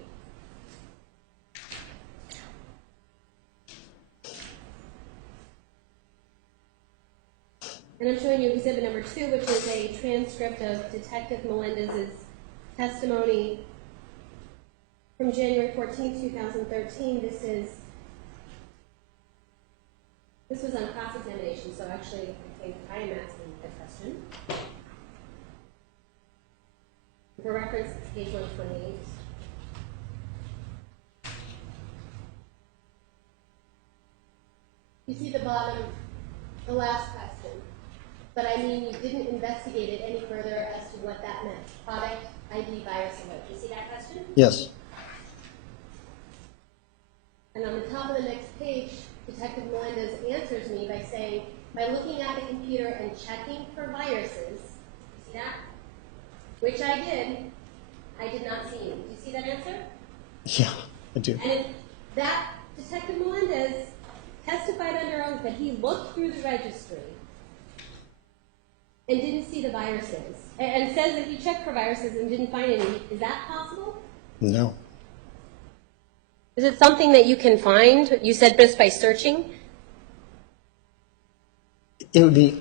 and I'm showing you exhibit number 2, which is a transcript of Detective Melendez's testimony from January 14, 2013. This was on cross-examination, so actually I think I am asking the question. For reference, it's page 128. You see the bottom, the last question. But I mean, you didn't investigate it any further as to what that meant. Product, ID, virus, alert. Do you see that question? Yes. And on the top of the next page, Detective Melendez answers me by saying, by looking at the computer and checking for viruses, you see that? Which I did not see you. Do you see that answer? Yeah, I do. And that Detective Melendez testified under oath that he looked through the registry and didn't see the viruses, and says that he checked for viruses and didn't find any. Is that possible? No. Is it something that you can find? You said just by searching? It would be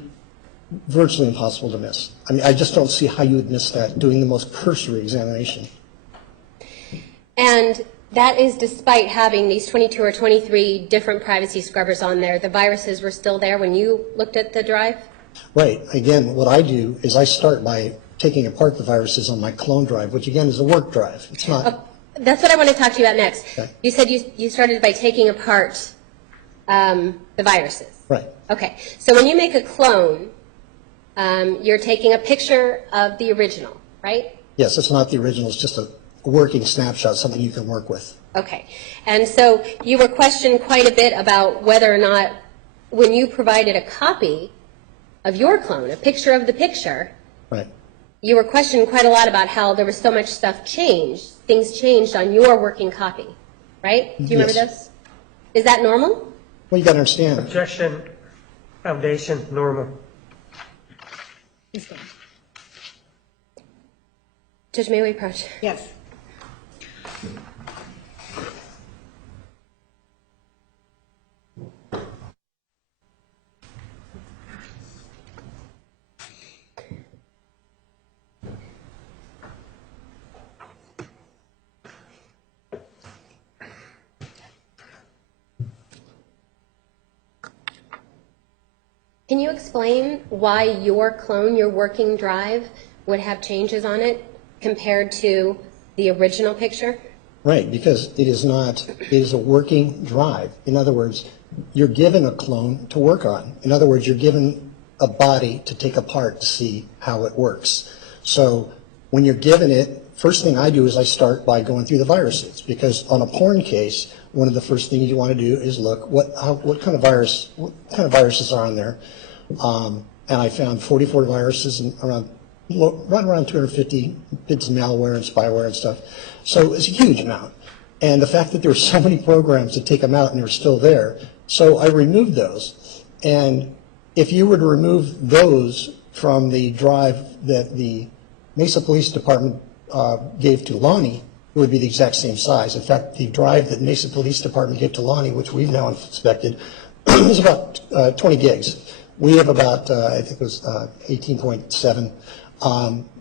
virtually impossible to miss. I mean, I just don't see how you would miss that doing the most cursory examination. And that is despite having these 22 or 23 different privacy scrubbers on there. The viruses were still there when you looked at the drive? Right. Again, what I do is I start by taking apart the viruses on my clone drive, which again is a work drive. It's not. That's what I want to talk to you about next. Okay. You said you started by taking apart the viruses. Right. Okay. So when you make a clone, you're taking a picture of the original, right? Yes, it's not the original. It's just a working snapshot, something you can work with. Okay. And so you were questioned quite a bit about whether or not, when you provided a copy of your clone, a picture of the picture, Right. you were questioned quite a lot about how there was so much stuff changed, things changed on your working copy, right? Do you remember Yes. this? Is that normal? Well, you got to understand. Objection, foundation, normal. Judge, may we approach? Yes. Can you explain why your clone, your working drive, would have changes on it compared to the original picture? Right, because it is not, it is a working drive. In other words, you're given a clone to work on. In other words, you're given a body to take apart to see how it works. So when you're given it, first thing I do is I start by going through the viruses, because on a porn case, one of the first things you want to do is look what kind of viruses are on there. And I found 44 viruses and around 250 bits of malware and spyware and stuff. So it's a huge amount. And the fact that there were so many programs to take them out and they're still there. So I removed those. And if you were to remove those from the drive that the Mesa Police Department gave to Lonnie, it would be the exact same size. In fact, the drive that Mesa Police Department gave to Lonnie, which we've now inspected, is about 20 gigs. We have about, I think it was 18.7.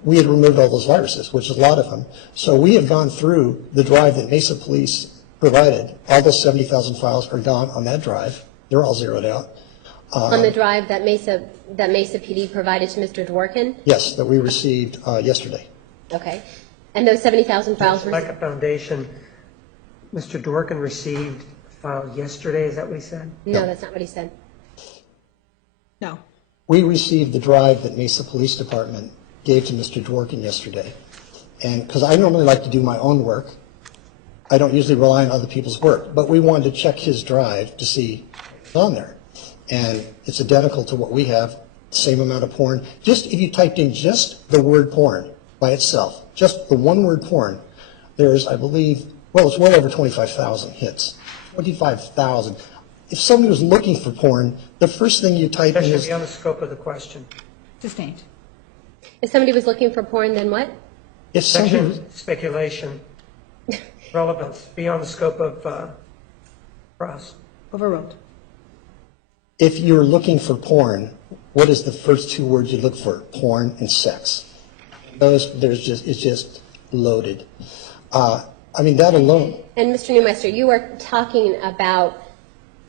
We had removed all those viruses, which is a lot of them. So we have gone through the drive that Mesa Police provided. All those 70,000 files are gone on that drive. They're all zeroed out. On the drive that Mesa PD provided to Mr. Dworkin? Yes, that we received yesterday. Okay. And those 70,000 files were... Like a foundation, Mr. Dworkin received a file yesterday, is that what he said? No, that's not what he said. No. We received the drive that Mesa Police Department gave to Mr. Dworkin yesterday. And because I normally like to do my own work, I don't usually rely on other people's work, but we wanted to check his drive to see what's on there. And it's identical to what we have, same amount of porn. Just if you typed in just the word porn by itself, just the one word porn, there's, I believe, well, it's well over 25,000 hits. 25,000. If somebody was looking for porn, the first thing you type That in should is, be on the scope of the question. Sustained. If somebody was looking for porn, then what? if somebody, Section speculation, relevance, beyond the scope of cross. Overruled. if you're looking for porn, what is the first two words you look for? Porn and sex. It's just loaded. I mean, that alone. And Mr. Newmeister, you are talking about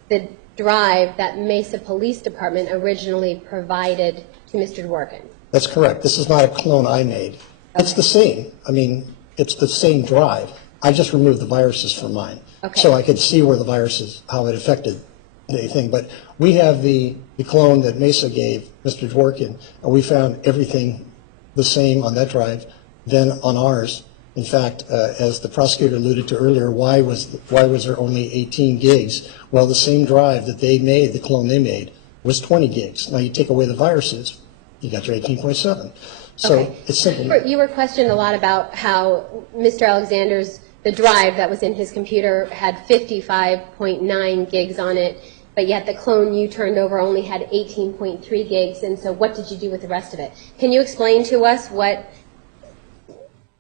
the drive that Mesa Police Department originally provided to Mr. Dworkin. That's correct. This is not a clone I made. It's the same. I mean, it's the same drive. I just removed the viruses from mine. Okay. So I could see where the viruses, how it affected thing. But we have the clone that Mesa gave Mr. Dworkin, and we found everything the same on that drive than on ours. In fact, as the prosecutor alluded to earlier, why was there only 18 gigs? Well, the same drive that they made, the clone they made, was 20 gigs. Now you take away the viruses, you got your 18.7. So Okay. it's simple. You were questioned a lot about how Mr. Alexander's, the drive that was in his computer had 55.9 gigs on it, but yet the clone you turned over only had 18.3 gigs, and so what did you do with the rest of it? Can you explain to us what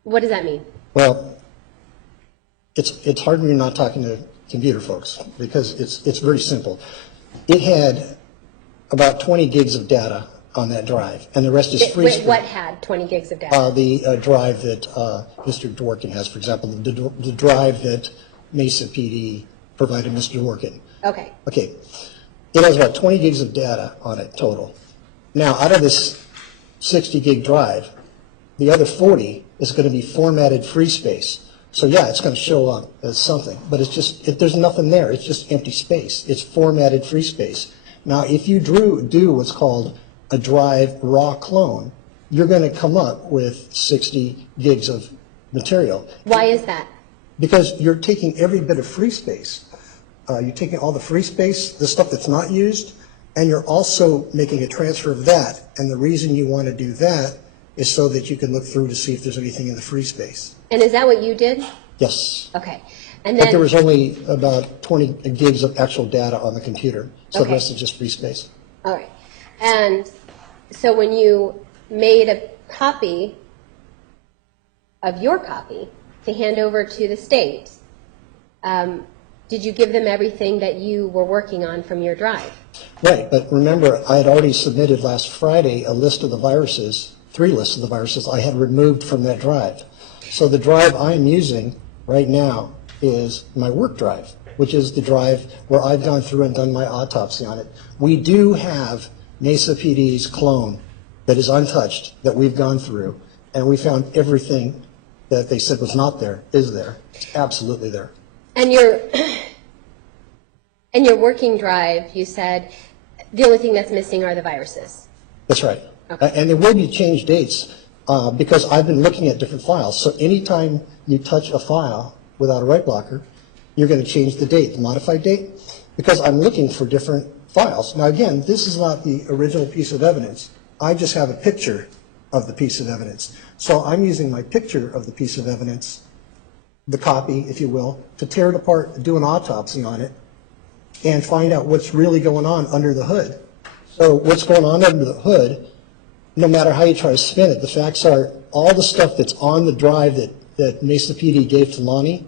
does that mean? Well, it's hard when you're not talking to computer folks, because it's very simple. It had about 20 gigs of data on that drive, and the rest is free space. What had 20 gigs of data? The drive that Mr. Dworkin has, for example, the drive that Mesa PD provided Mr. Dworkin. Okay. Okay. It has about 20 gigs of data on it total. Now, out of this 60 gig drive, the other 40 is going to be formatted free space. So yeah, it's going to show up as something, but it's just, there's nothing there. It's just empty space. It's formatted free space. Now, if you do what's called a drive raw clone, you're going to come up with 60 gigs of material. Why is that? Because you're taking every bit of free space. You're taking all the free space, the stuff that's not used, and you're also making a transfer of that. And the reason you want to do that is so that you can look through to see if there's anything in the free space. And is that what you did? Yes. Okay. And But then there was only about 20 gigs of actual data on the computer, so Okay. the rest is just free space. all right. And so when you made a copy of your copy to hand over to the state, did you give them everything that you were working on from your drive? Right, but remember, I had already submitted last Friday a list of the viruses, 3 lists of the viruses I had removed from that drive. So the drive I'm using right now is my work drive, which is the drive where I've gone through and done my autopsy on it. We do have Mesa PD's clone that is untouched that we've gone through, and we found everything that they said was not there is there. It's absolutely there. And your working drive, you said the only thing that's missing are the viruses. That's right. Okay. And there will be changed dates because I've been looking at different files. So anytime you touch a file without a write blocker, you're going to change the date, the modified date, because I'm looking for different files. Now, again, this is not the original piece of evidence. I just have a picture of the piece of evidence. So I'm using my picture of the piece of evidence, the copy, if you will, to tear it apart, do an autopsy on it, and find out what's really going on under the hood. So what's going on under the hood, no matter how you try to spin it, the facts are all the stuff that's on the drive that Mesa PD gave to Lonnie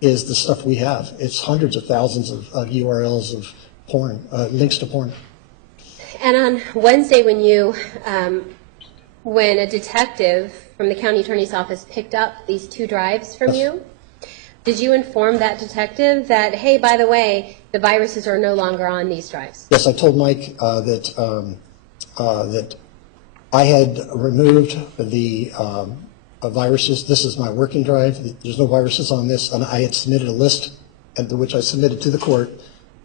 is the stuff we have. It's hundreds of thousands of URLs of porn, links to porn. And on Wednesday, when a detective from the county attorney's office picked up these 2 drives from you, did you inform that detective that, hey, by the way, the viruses are no longer on these drives? Yes, I told Mike that I had removed the viruses. This is my working drive. There's no viruses on this, and I had submitted a list, which I submitted to the court,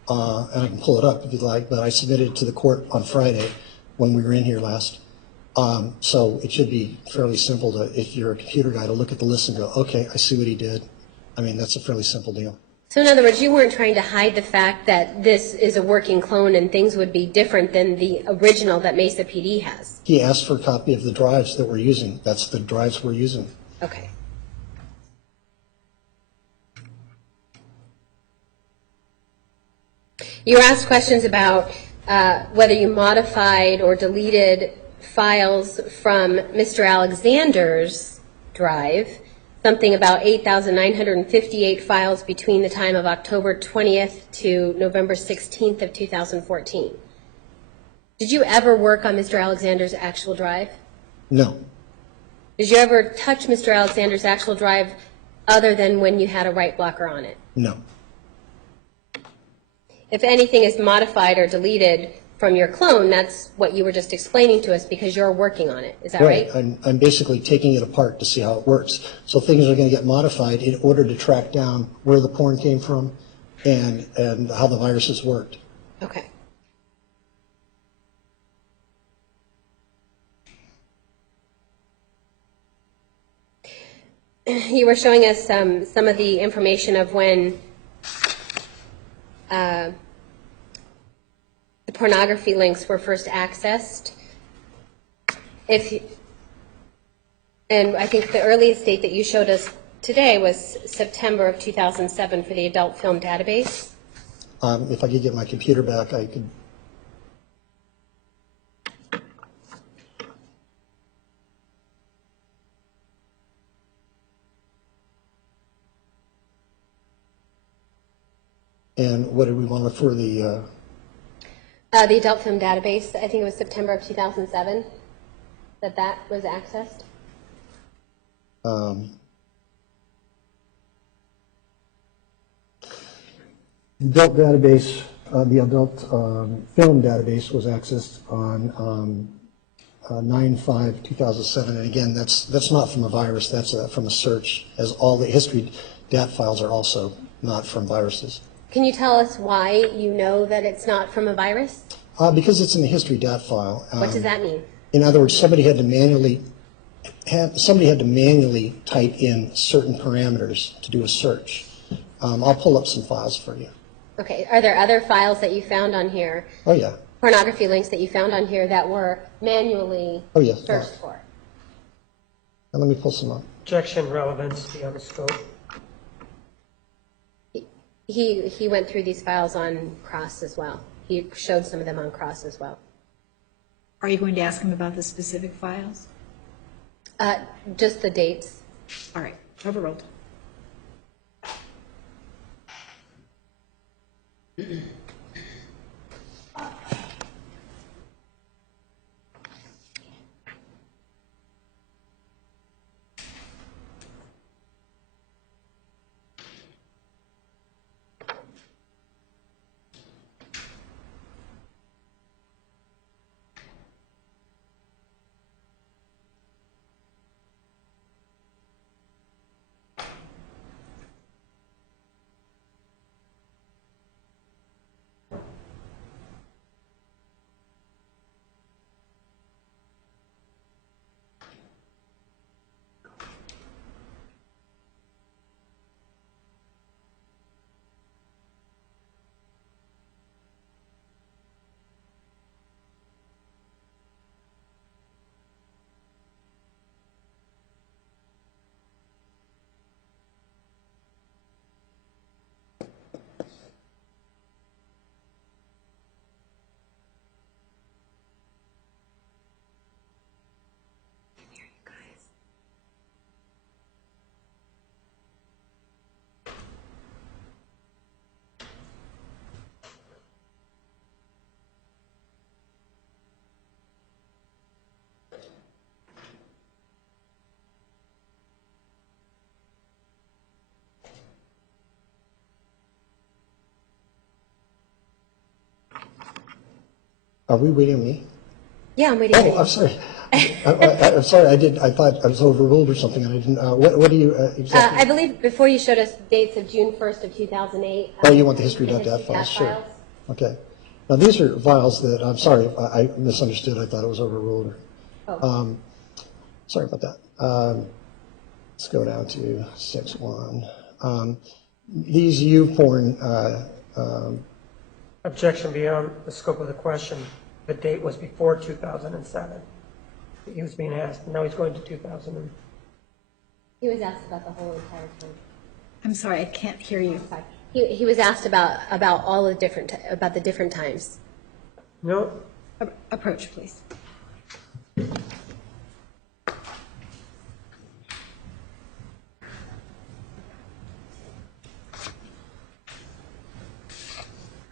and I can pull it up if you'd like, but I submitted it to the court on Friday when we were in here last. So it should be fairly simple to, if you're a computer guy, to look at the list and go, okay, I see what he did. I mean, that's a fairly simple deal. So in other words, you weren't trying to hide the fact that this is a working clone and things would be different than the original that Mesa PD has? He asked for a copy of the drives that we're using. That's the drives we're using. Okay. You were asked questions about whether you modified or deleted files from Mr. Alexander's drive, something about 8,958 files between the time of October 20th to November 16th of 2014. Did you ever work on Mr. Alexander's actual drive? No. Did you ever touch Mr. Alexander's actual drive other than when you had a write blocker on it? No. If anything is modified or deleted from your clone, that's what you were just explaining to us because you're working on it. Is that right? I'm basically taking it apart to see how it works. So things are going to get modified in order to track down where the porn came from and how the viruses worked. Okay. You were showing us some of the information of when the pornography links were first accessed. And I think the earliest date that you showed us today was September of 2007 for the adult film database. If I could get my computer back, I could. And what did we want to look for? The adult film database, I think it was September of 2007 that was accessed. Adult database, the adult film database was accessed on 9/5/2007, and again, that's not from a virus. That's from a search, as all the history DAT files are also not from viruses. Can you tell us why you know that it's not from a virus? Because it's in the history DAT file. What does that mean? In other words, somebody had to manually type in certain parameters to do a search. I'll pull up some files for you. Okay. Are there other files that you found on here? Oh yeah. Pornography links that you found on here that were manually searched for? Now let me pull some up. Objection, relevance beyond the scope. He went through these files on cross as well. He showed some of them on cross as well. Are you going to ask him about the specific files? Just the dates. All right, overruled. Are we waiting on me? Yeah, I'm waiting. Oh, I'm sorry. I'm sorry. I thought I was overruled or something, and I didn't. What do you exactly? I believe before you showed us dates of June 1st of 2008. Oh, you want the history.dat files? Sure. Okay. Now these are files that I'm sorry I misunderstood. I thought it was overruled. Oh. Sorry about that. Let's go down to 6.1. These YouPorn. Objection beyond the scope of the question. The date was before 2007. He was being asked. Now he's going to 2000. He was asked about the whole entire time. I'm sorry, I can't hear you. Sorry. He was asked about all the different about the different times. No. Approach, please.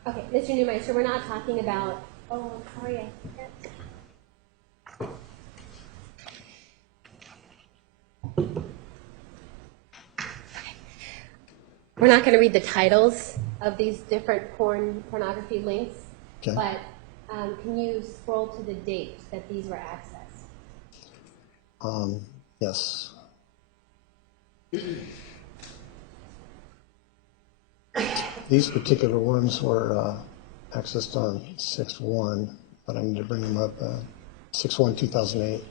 Okay, Mr. Neumeister, we're not talking about. Oh, sorry. We're not going to read the titles of these different pornography links, Okay. but can you scroll to the date that these were accessed? Yes. These particular ones were accessed on 6/1, but I need to bring them up. 6/1/2008.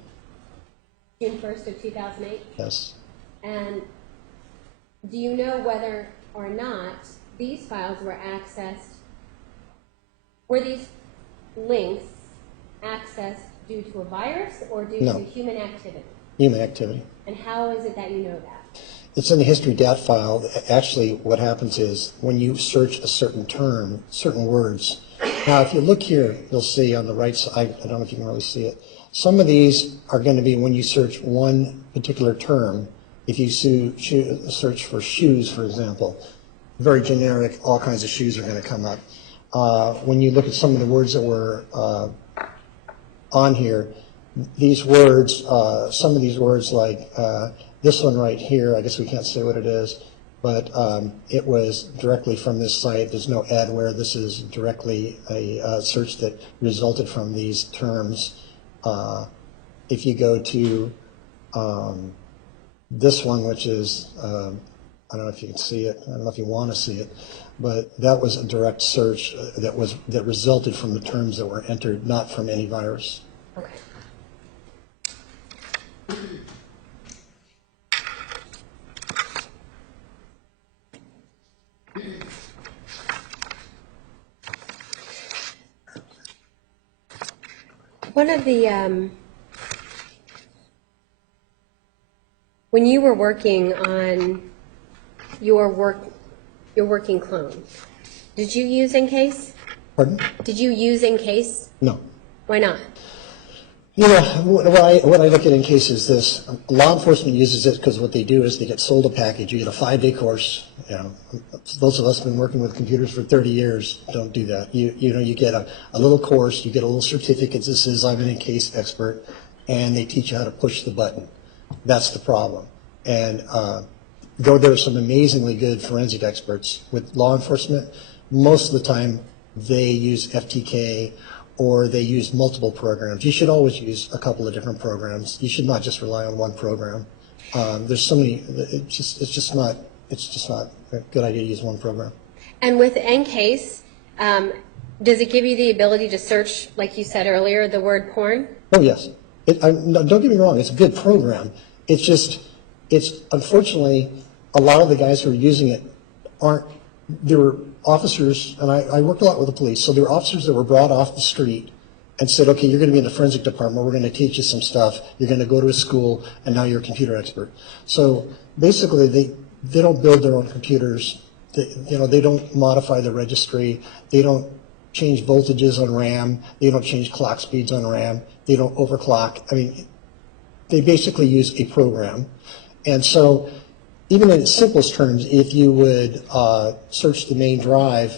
June 1st of 2008? Yes. And do you know whether or not these files were accessed, were these links accessed due to a virus or due No. to human activity? Human activity. And how is it that you know that? It's in the history dat file. Actually, what happens is when you search a certain term, certain words. Now, if you look here, you'll see on the right side, I don't know if you can really see it. Some of these are going to be when you search one particular term. If you search for shoes, for example, very generic, all kinds of shoes are going to come up. When you look at some of the words that were on here, these words, some of these words like this one right here, I guess we can't say what it is, but it was directly from this site. There's no adware. This is directly a search that resulted from these terms. If you go to this one, which is, I don't know if you can see it, I don't know if you want to see it, but that was a direct search that resulted from the terms that were entered, not from any virus. Okay. One of the, when you were working on your working clone, did you use Encase? Pardon? Did you use Encase? No. Why not? You know, what I look at in case is this. Law enforcement uses it because what they do is they get sold a package. You get a 5-day course. You know, those of us who have been working with computers for 30 years don't do that. You know, you get a little course, you get a little certificate that says I'm an Encase expert, and they teach you how to push the button. That's the problem. And though there are some amazingly good forensic experts with law enforcement, most of the time they use FTK or they use multiple programs. You should always use a couple of different programs. You should not just rely on one program. There's so many. It's just not a good idea to use one program. And with Encase, does it give you the ability to search, like you said earlier, the word porn? Oh yes. No, don't get me wrong. It's a good program. It's unfortunately a lot of the guys who are using it aren't. There were officers, and I worked a lot with the police, so there were officers that were brought off the street and said, okay, you're going to be in the forensic department, we're going to teach you some stuff, you're going to go to a school, and now you're a computer expert. So basically, they don't build their own computers, they don't modify the registry, they don't change voltages on RAM, they don't change clock speeds on RAM, they don't overclock. I mean, they basically use a program. And so even in its simplest terms, if you would search the main drive,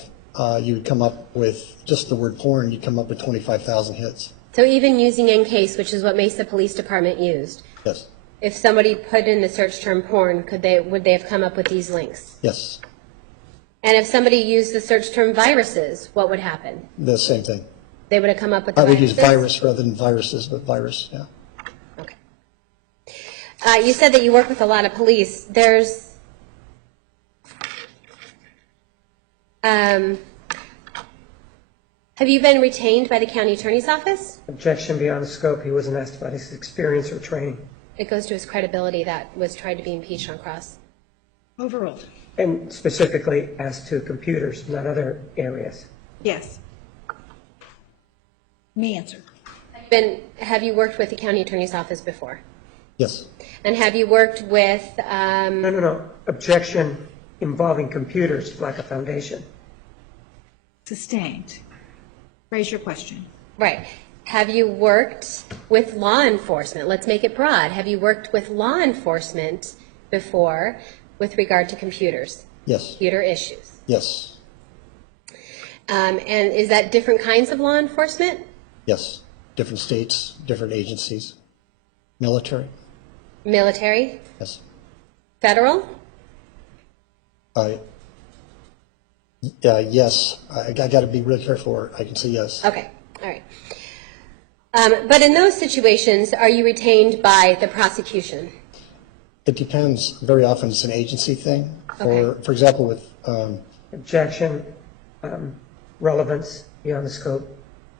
you would come up with just the word porn, you'd come up with 25,000 hits. So even using Encase, which is what Mesa Police Department used, Yes. if somebody put in the search term porn, would they have come up with these links? Yes. And if somebody used the search term viruses, what would happen? The same thing. They would have come up with the I would viruses? use virus rather than viruses, but virus, yeah. Okay. You said that you work with a lot of police. There's have you been retained by the county attorney's office? Objection beyond the scope. He wasn't asked about his experience or training. It goes to his credibility that was tried to be impeached on cross. Overruled. And specifically as to computers, not other areas. Yes. May answer. Have you worked with the county attorney's office before? Yes. And have you worked with, No. Objection involving computers, like a foundation. Sustained. Raise your question. right, have you worked with law enforcement? Let's make it broad. Have you worked with law enforcement before with regard to computers? Yes. Computer issues? Yes. And is that different kinds of law enforcement? Yes. Different states, different agencies. Military. Military? Yes. Federal? Yes. I got to be really careful. I can say yes. Okay, all right. But in those situations, are you retained by the prosecution? It depends. Very often it's an agency thing. Okay. For example, with Objection, relevance. beyond the scope?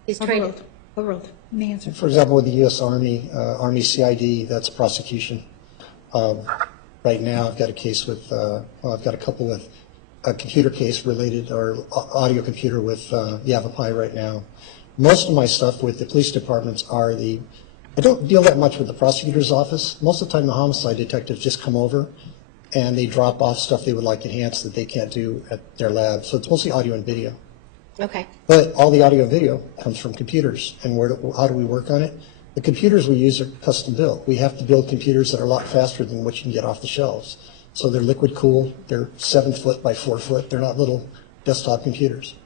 He's trying to, Overruled. The answer. For example, with the U.S. Army, Army CID, that's prosecution. Right now, I've got a case with, I've got a couple with a computer case related, or audio computer with Yavapai right now. Most of my stuff with the police departments are I don't deal that much with the prosecutor's office. Most of the time, the homicide detectives just come over and they drop off stuff they would like enhanced that they can't do at their lab. So it's mostly audio and video. okay. But all the audio and video comes from computers. And how do we work on it? The computers we use are custom built. We have to build computers that are a lot faster than what you can get off the shelves. So they're liquid cooled. They're 7 foot by 4 foot. They're not little desktop computers.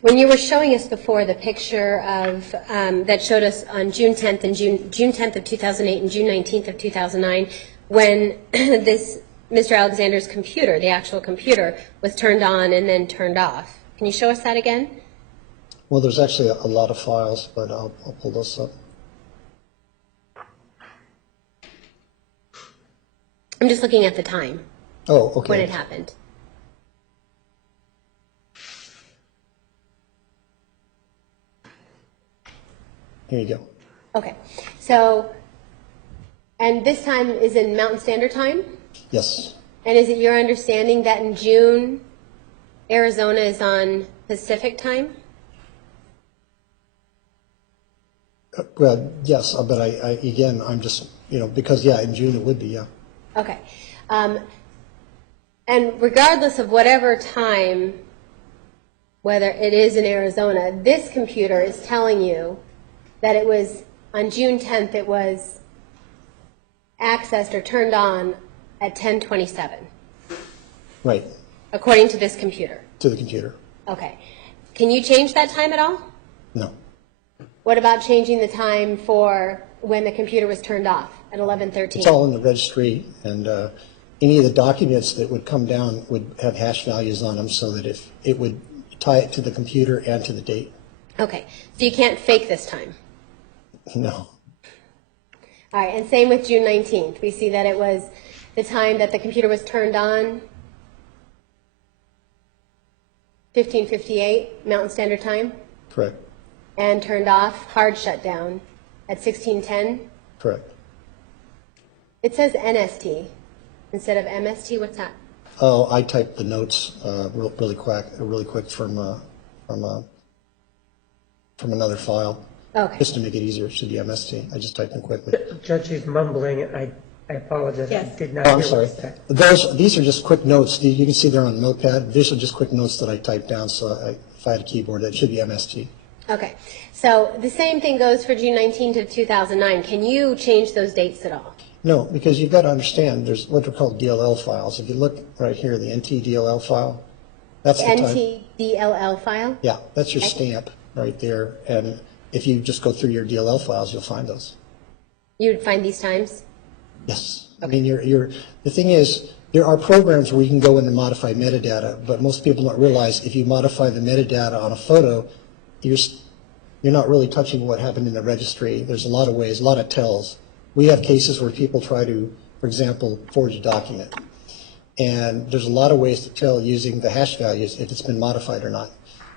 When you were showing us before the picture of, that showed us on June 10th and June 10th of 2008 and June 19th of 2009, when this Mr. Alexander's computer, the actual computer, was turned on and then turned off. Can you show us that again? Well, there's actually a lot of files, but I'll pull those up. I'm just looking at the time Oh, okay. when it happened. Here you go. Okay. So, and this time is in Mountain Standard Time? Yes. And is it your understanding that in June, Arizona is on Pacific Time? Well, yes, but again, I'm just, because, in June it would be, yeah. Okay. And regardless of whatever time, whether it is in Arizona, this computer is telling you that it was, on June 10th, it was accessed or turned on at 10:27. Right, According to this computer. to the computer. Okay. Can you change that time at all? No. What about changing the time for when the computer was turned off at 11:13? It's all in the registry, and any of the documents that would come down would have hash values on them so that if it would tie it to the computer and to the date. Okay. So you can't fake this time? No. All right, and same with June 19th. We see that it was the time that the computer was turned on, 15:58 Mountain Standard Time, Correct. and turned off, hard shutdown, at 16:10. Correct. It says NST instead of MST. What's that? Oh, I typed the notes really quick from another file. Okay. Just to make it easier, it should be MST. I just typed them quickly. Judge is mumbling, I apologize. Yes. I did not Oh, hear I'm what sorry. you said. These are just quick notes. You can see they're on Notepad. These are just quick notes that I typed down. So if I had a keyboard, it should be MST. Okay. So the same thing goes for June 19 to 2009. Can you change those dates at all? No, because you've got to understand there's what are called DLL files. If you look right here, the NTDLL file, that's the time. NTDLL file? Yeah, that's your stamp right there. And if you just go through your DLL files, you'll find those. You would find these times? Yes. I mean, the thing is, there are programs where you can go in and modify metadata, but most people don't realize if you modify the metadata on a photo, you're not really touching what happened in the registry. There's a lot of ways, a lot of tells. We have cases where people try to, for example, forge a document. And there's a lot of ways to tell using the hash values if it's been modified or not.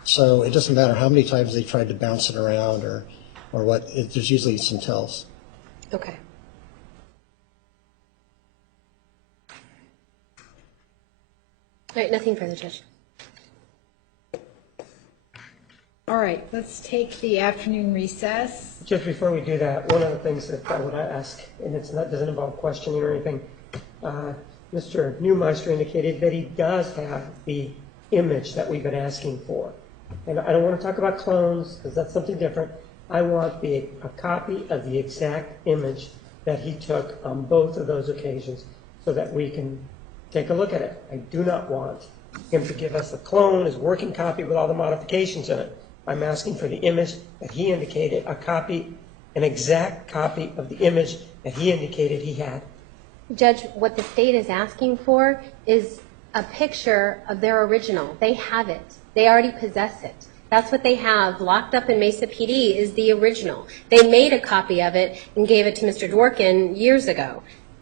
So it doesn't matter how many times they tried to bounce it around or what, there's usually some tells. Okay. All right, nothing further, Judge. All right, let's take the afternoon recess. Just before we do that, one of the things that I would ask, and doesn't involve questioning or anything, Mr. Neumeister indicated that he does have the image that we've been asking for. And I don't want to talk about clones because that's something different. I want a copy of the exact image that he took on both of those occasions so that we can take a look at it. I do not want him to give us a clone, his working copy with all the modifications in it. I'm asking for the image that he indicated, an exact copy of the image that he indicated he had. Judge, what the state is asking for is a picture of their original. They have it. They already possess it. That's what they have locked up in Mesa PD is the original. They made a copy of it and gave it to Mr. Dworkin years ago.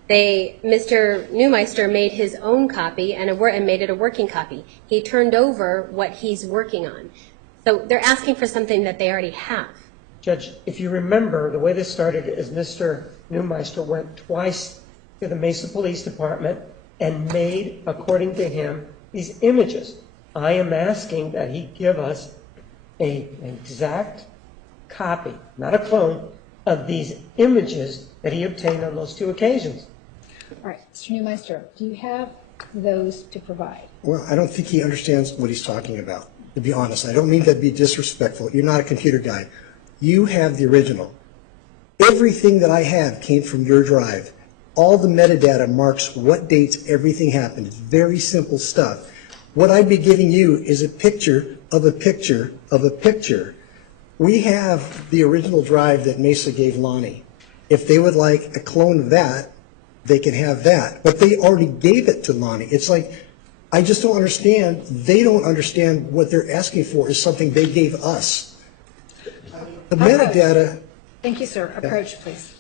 Mr. Neumeister made his own copy and made it a working copy. He turned over what he's working on. So they're asking for something that they already have. Judge, if you remember, the way this started is Mr. Neumeister went twice to the Mesa Police Department and made, according to him, these images. I am asking that he give us an exact copy, not a clone, of these images that he obtained on those 2 occasions. All right, Mr. Neumeister, do you have those to provide? Well, I don't think he understands what he's talking about, to be honest. I don't mean that to be disrespectful. You're not a computer guy. You have the original. Everything that I have came from your drive. All the metadata marks what dates everything happened. It's very simple stuff. What I'd be giving you is a picture of a picture of a picture. We have the original drive that Mesa gave Lonnie. If they would like a clone of that, they can have that. But they already gave it to Lonnie. It's like, I just don't understand. They don't understand what they're asking for is something they gave us. The metadata. Thank you, sir. Approach, please.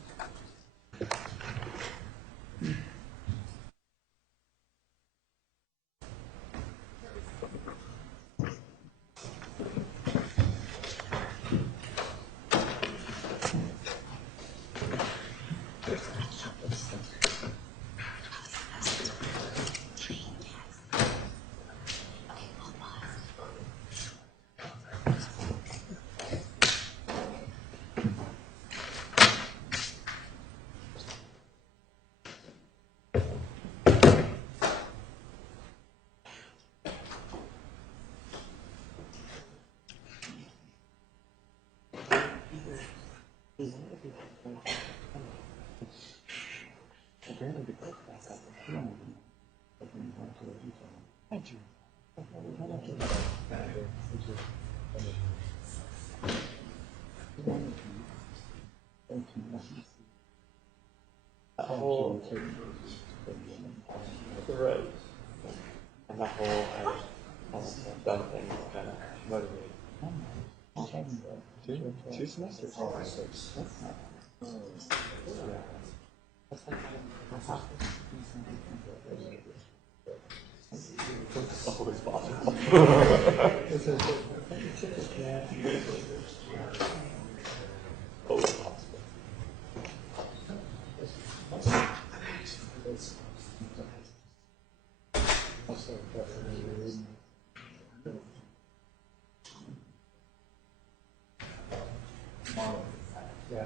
The road and the whole done thing kind of motivated. Two semesters. That's like always possible. Always possible. Yeah.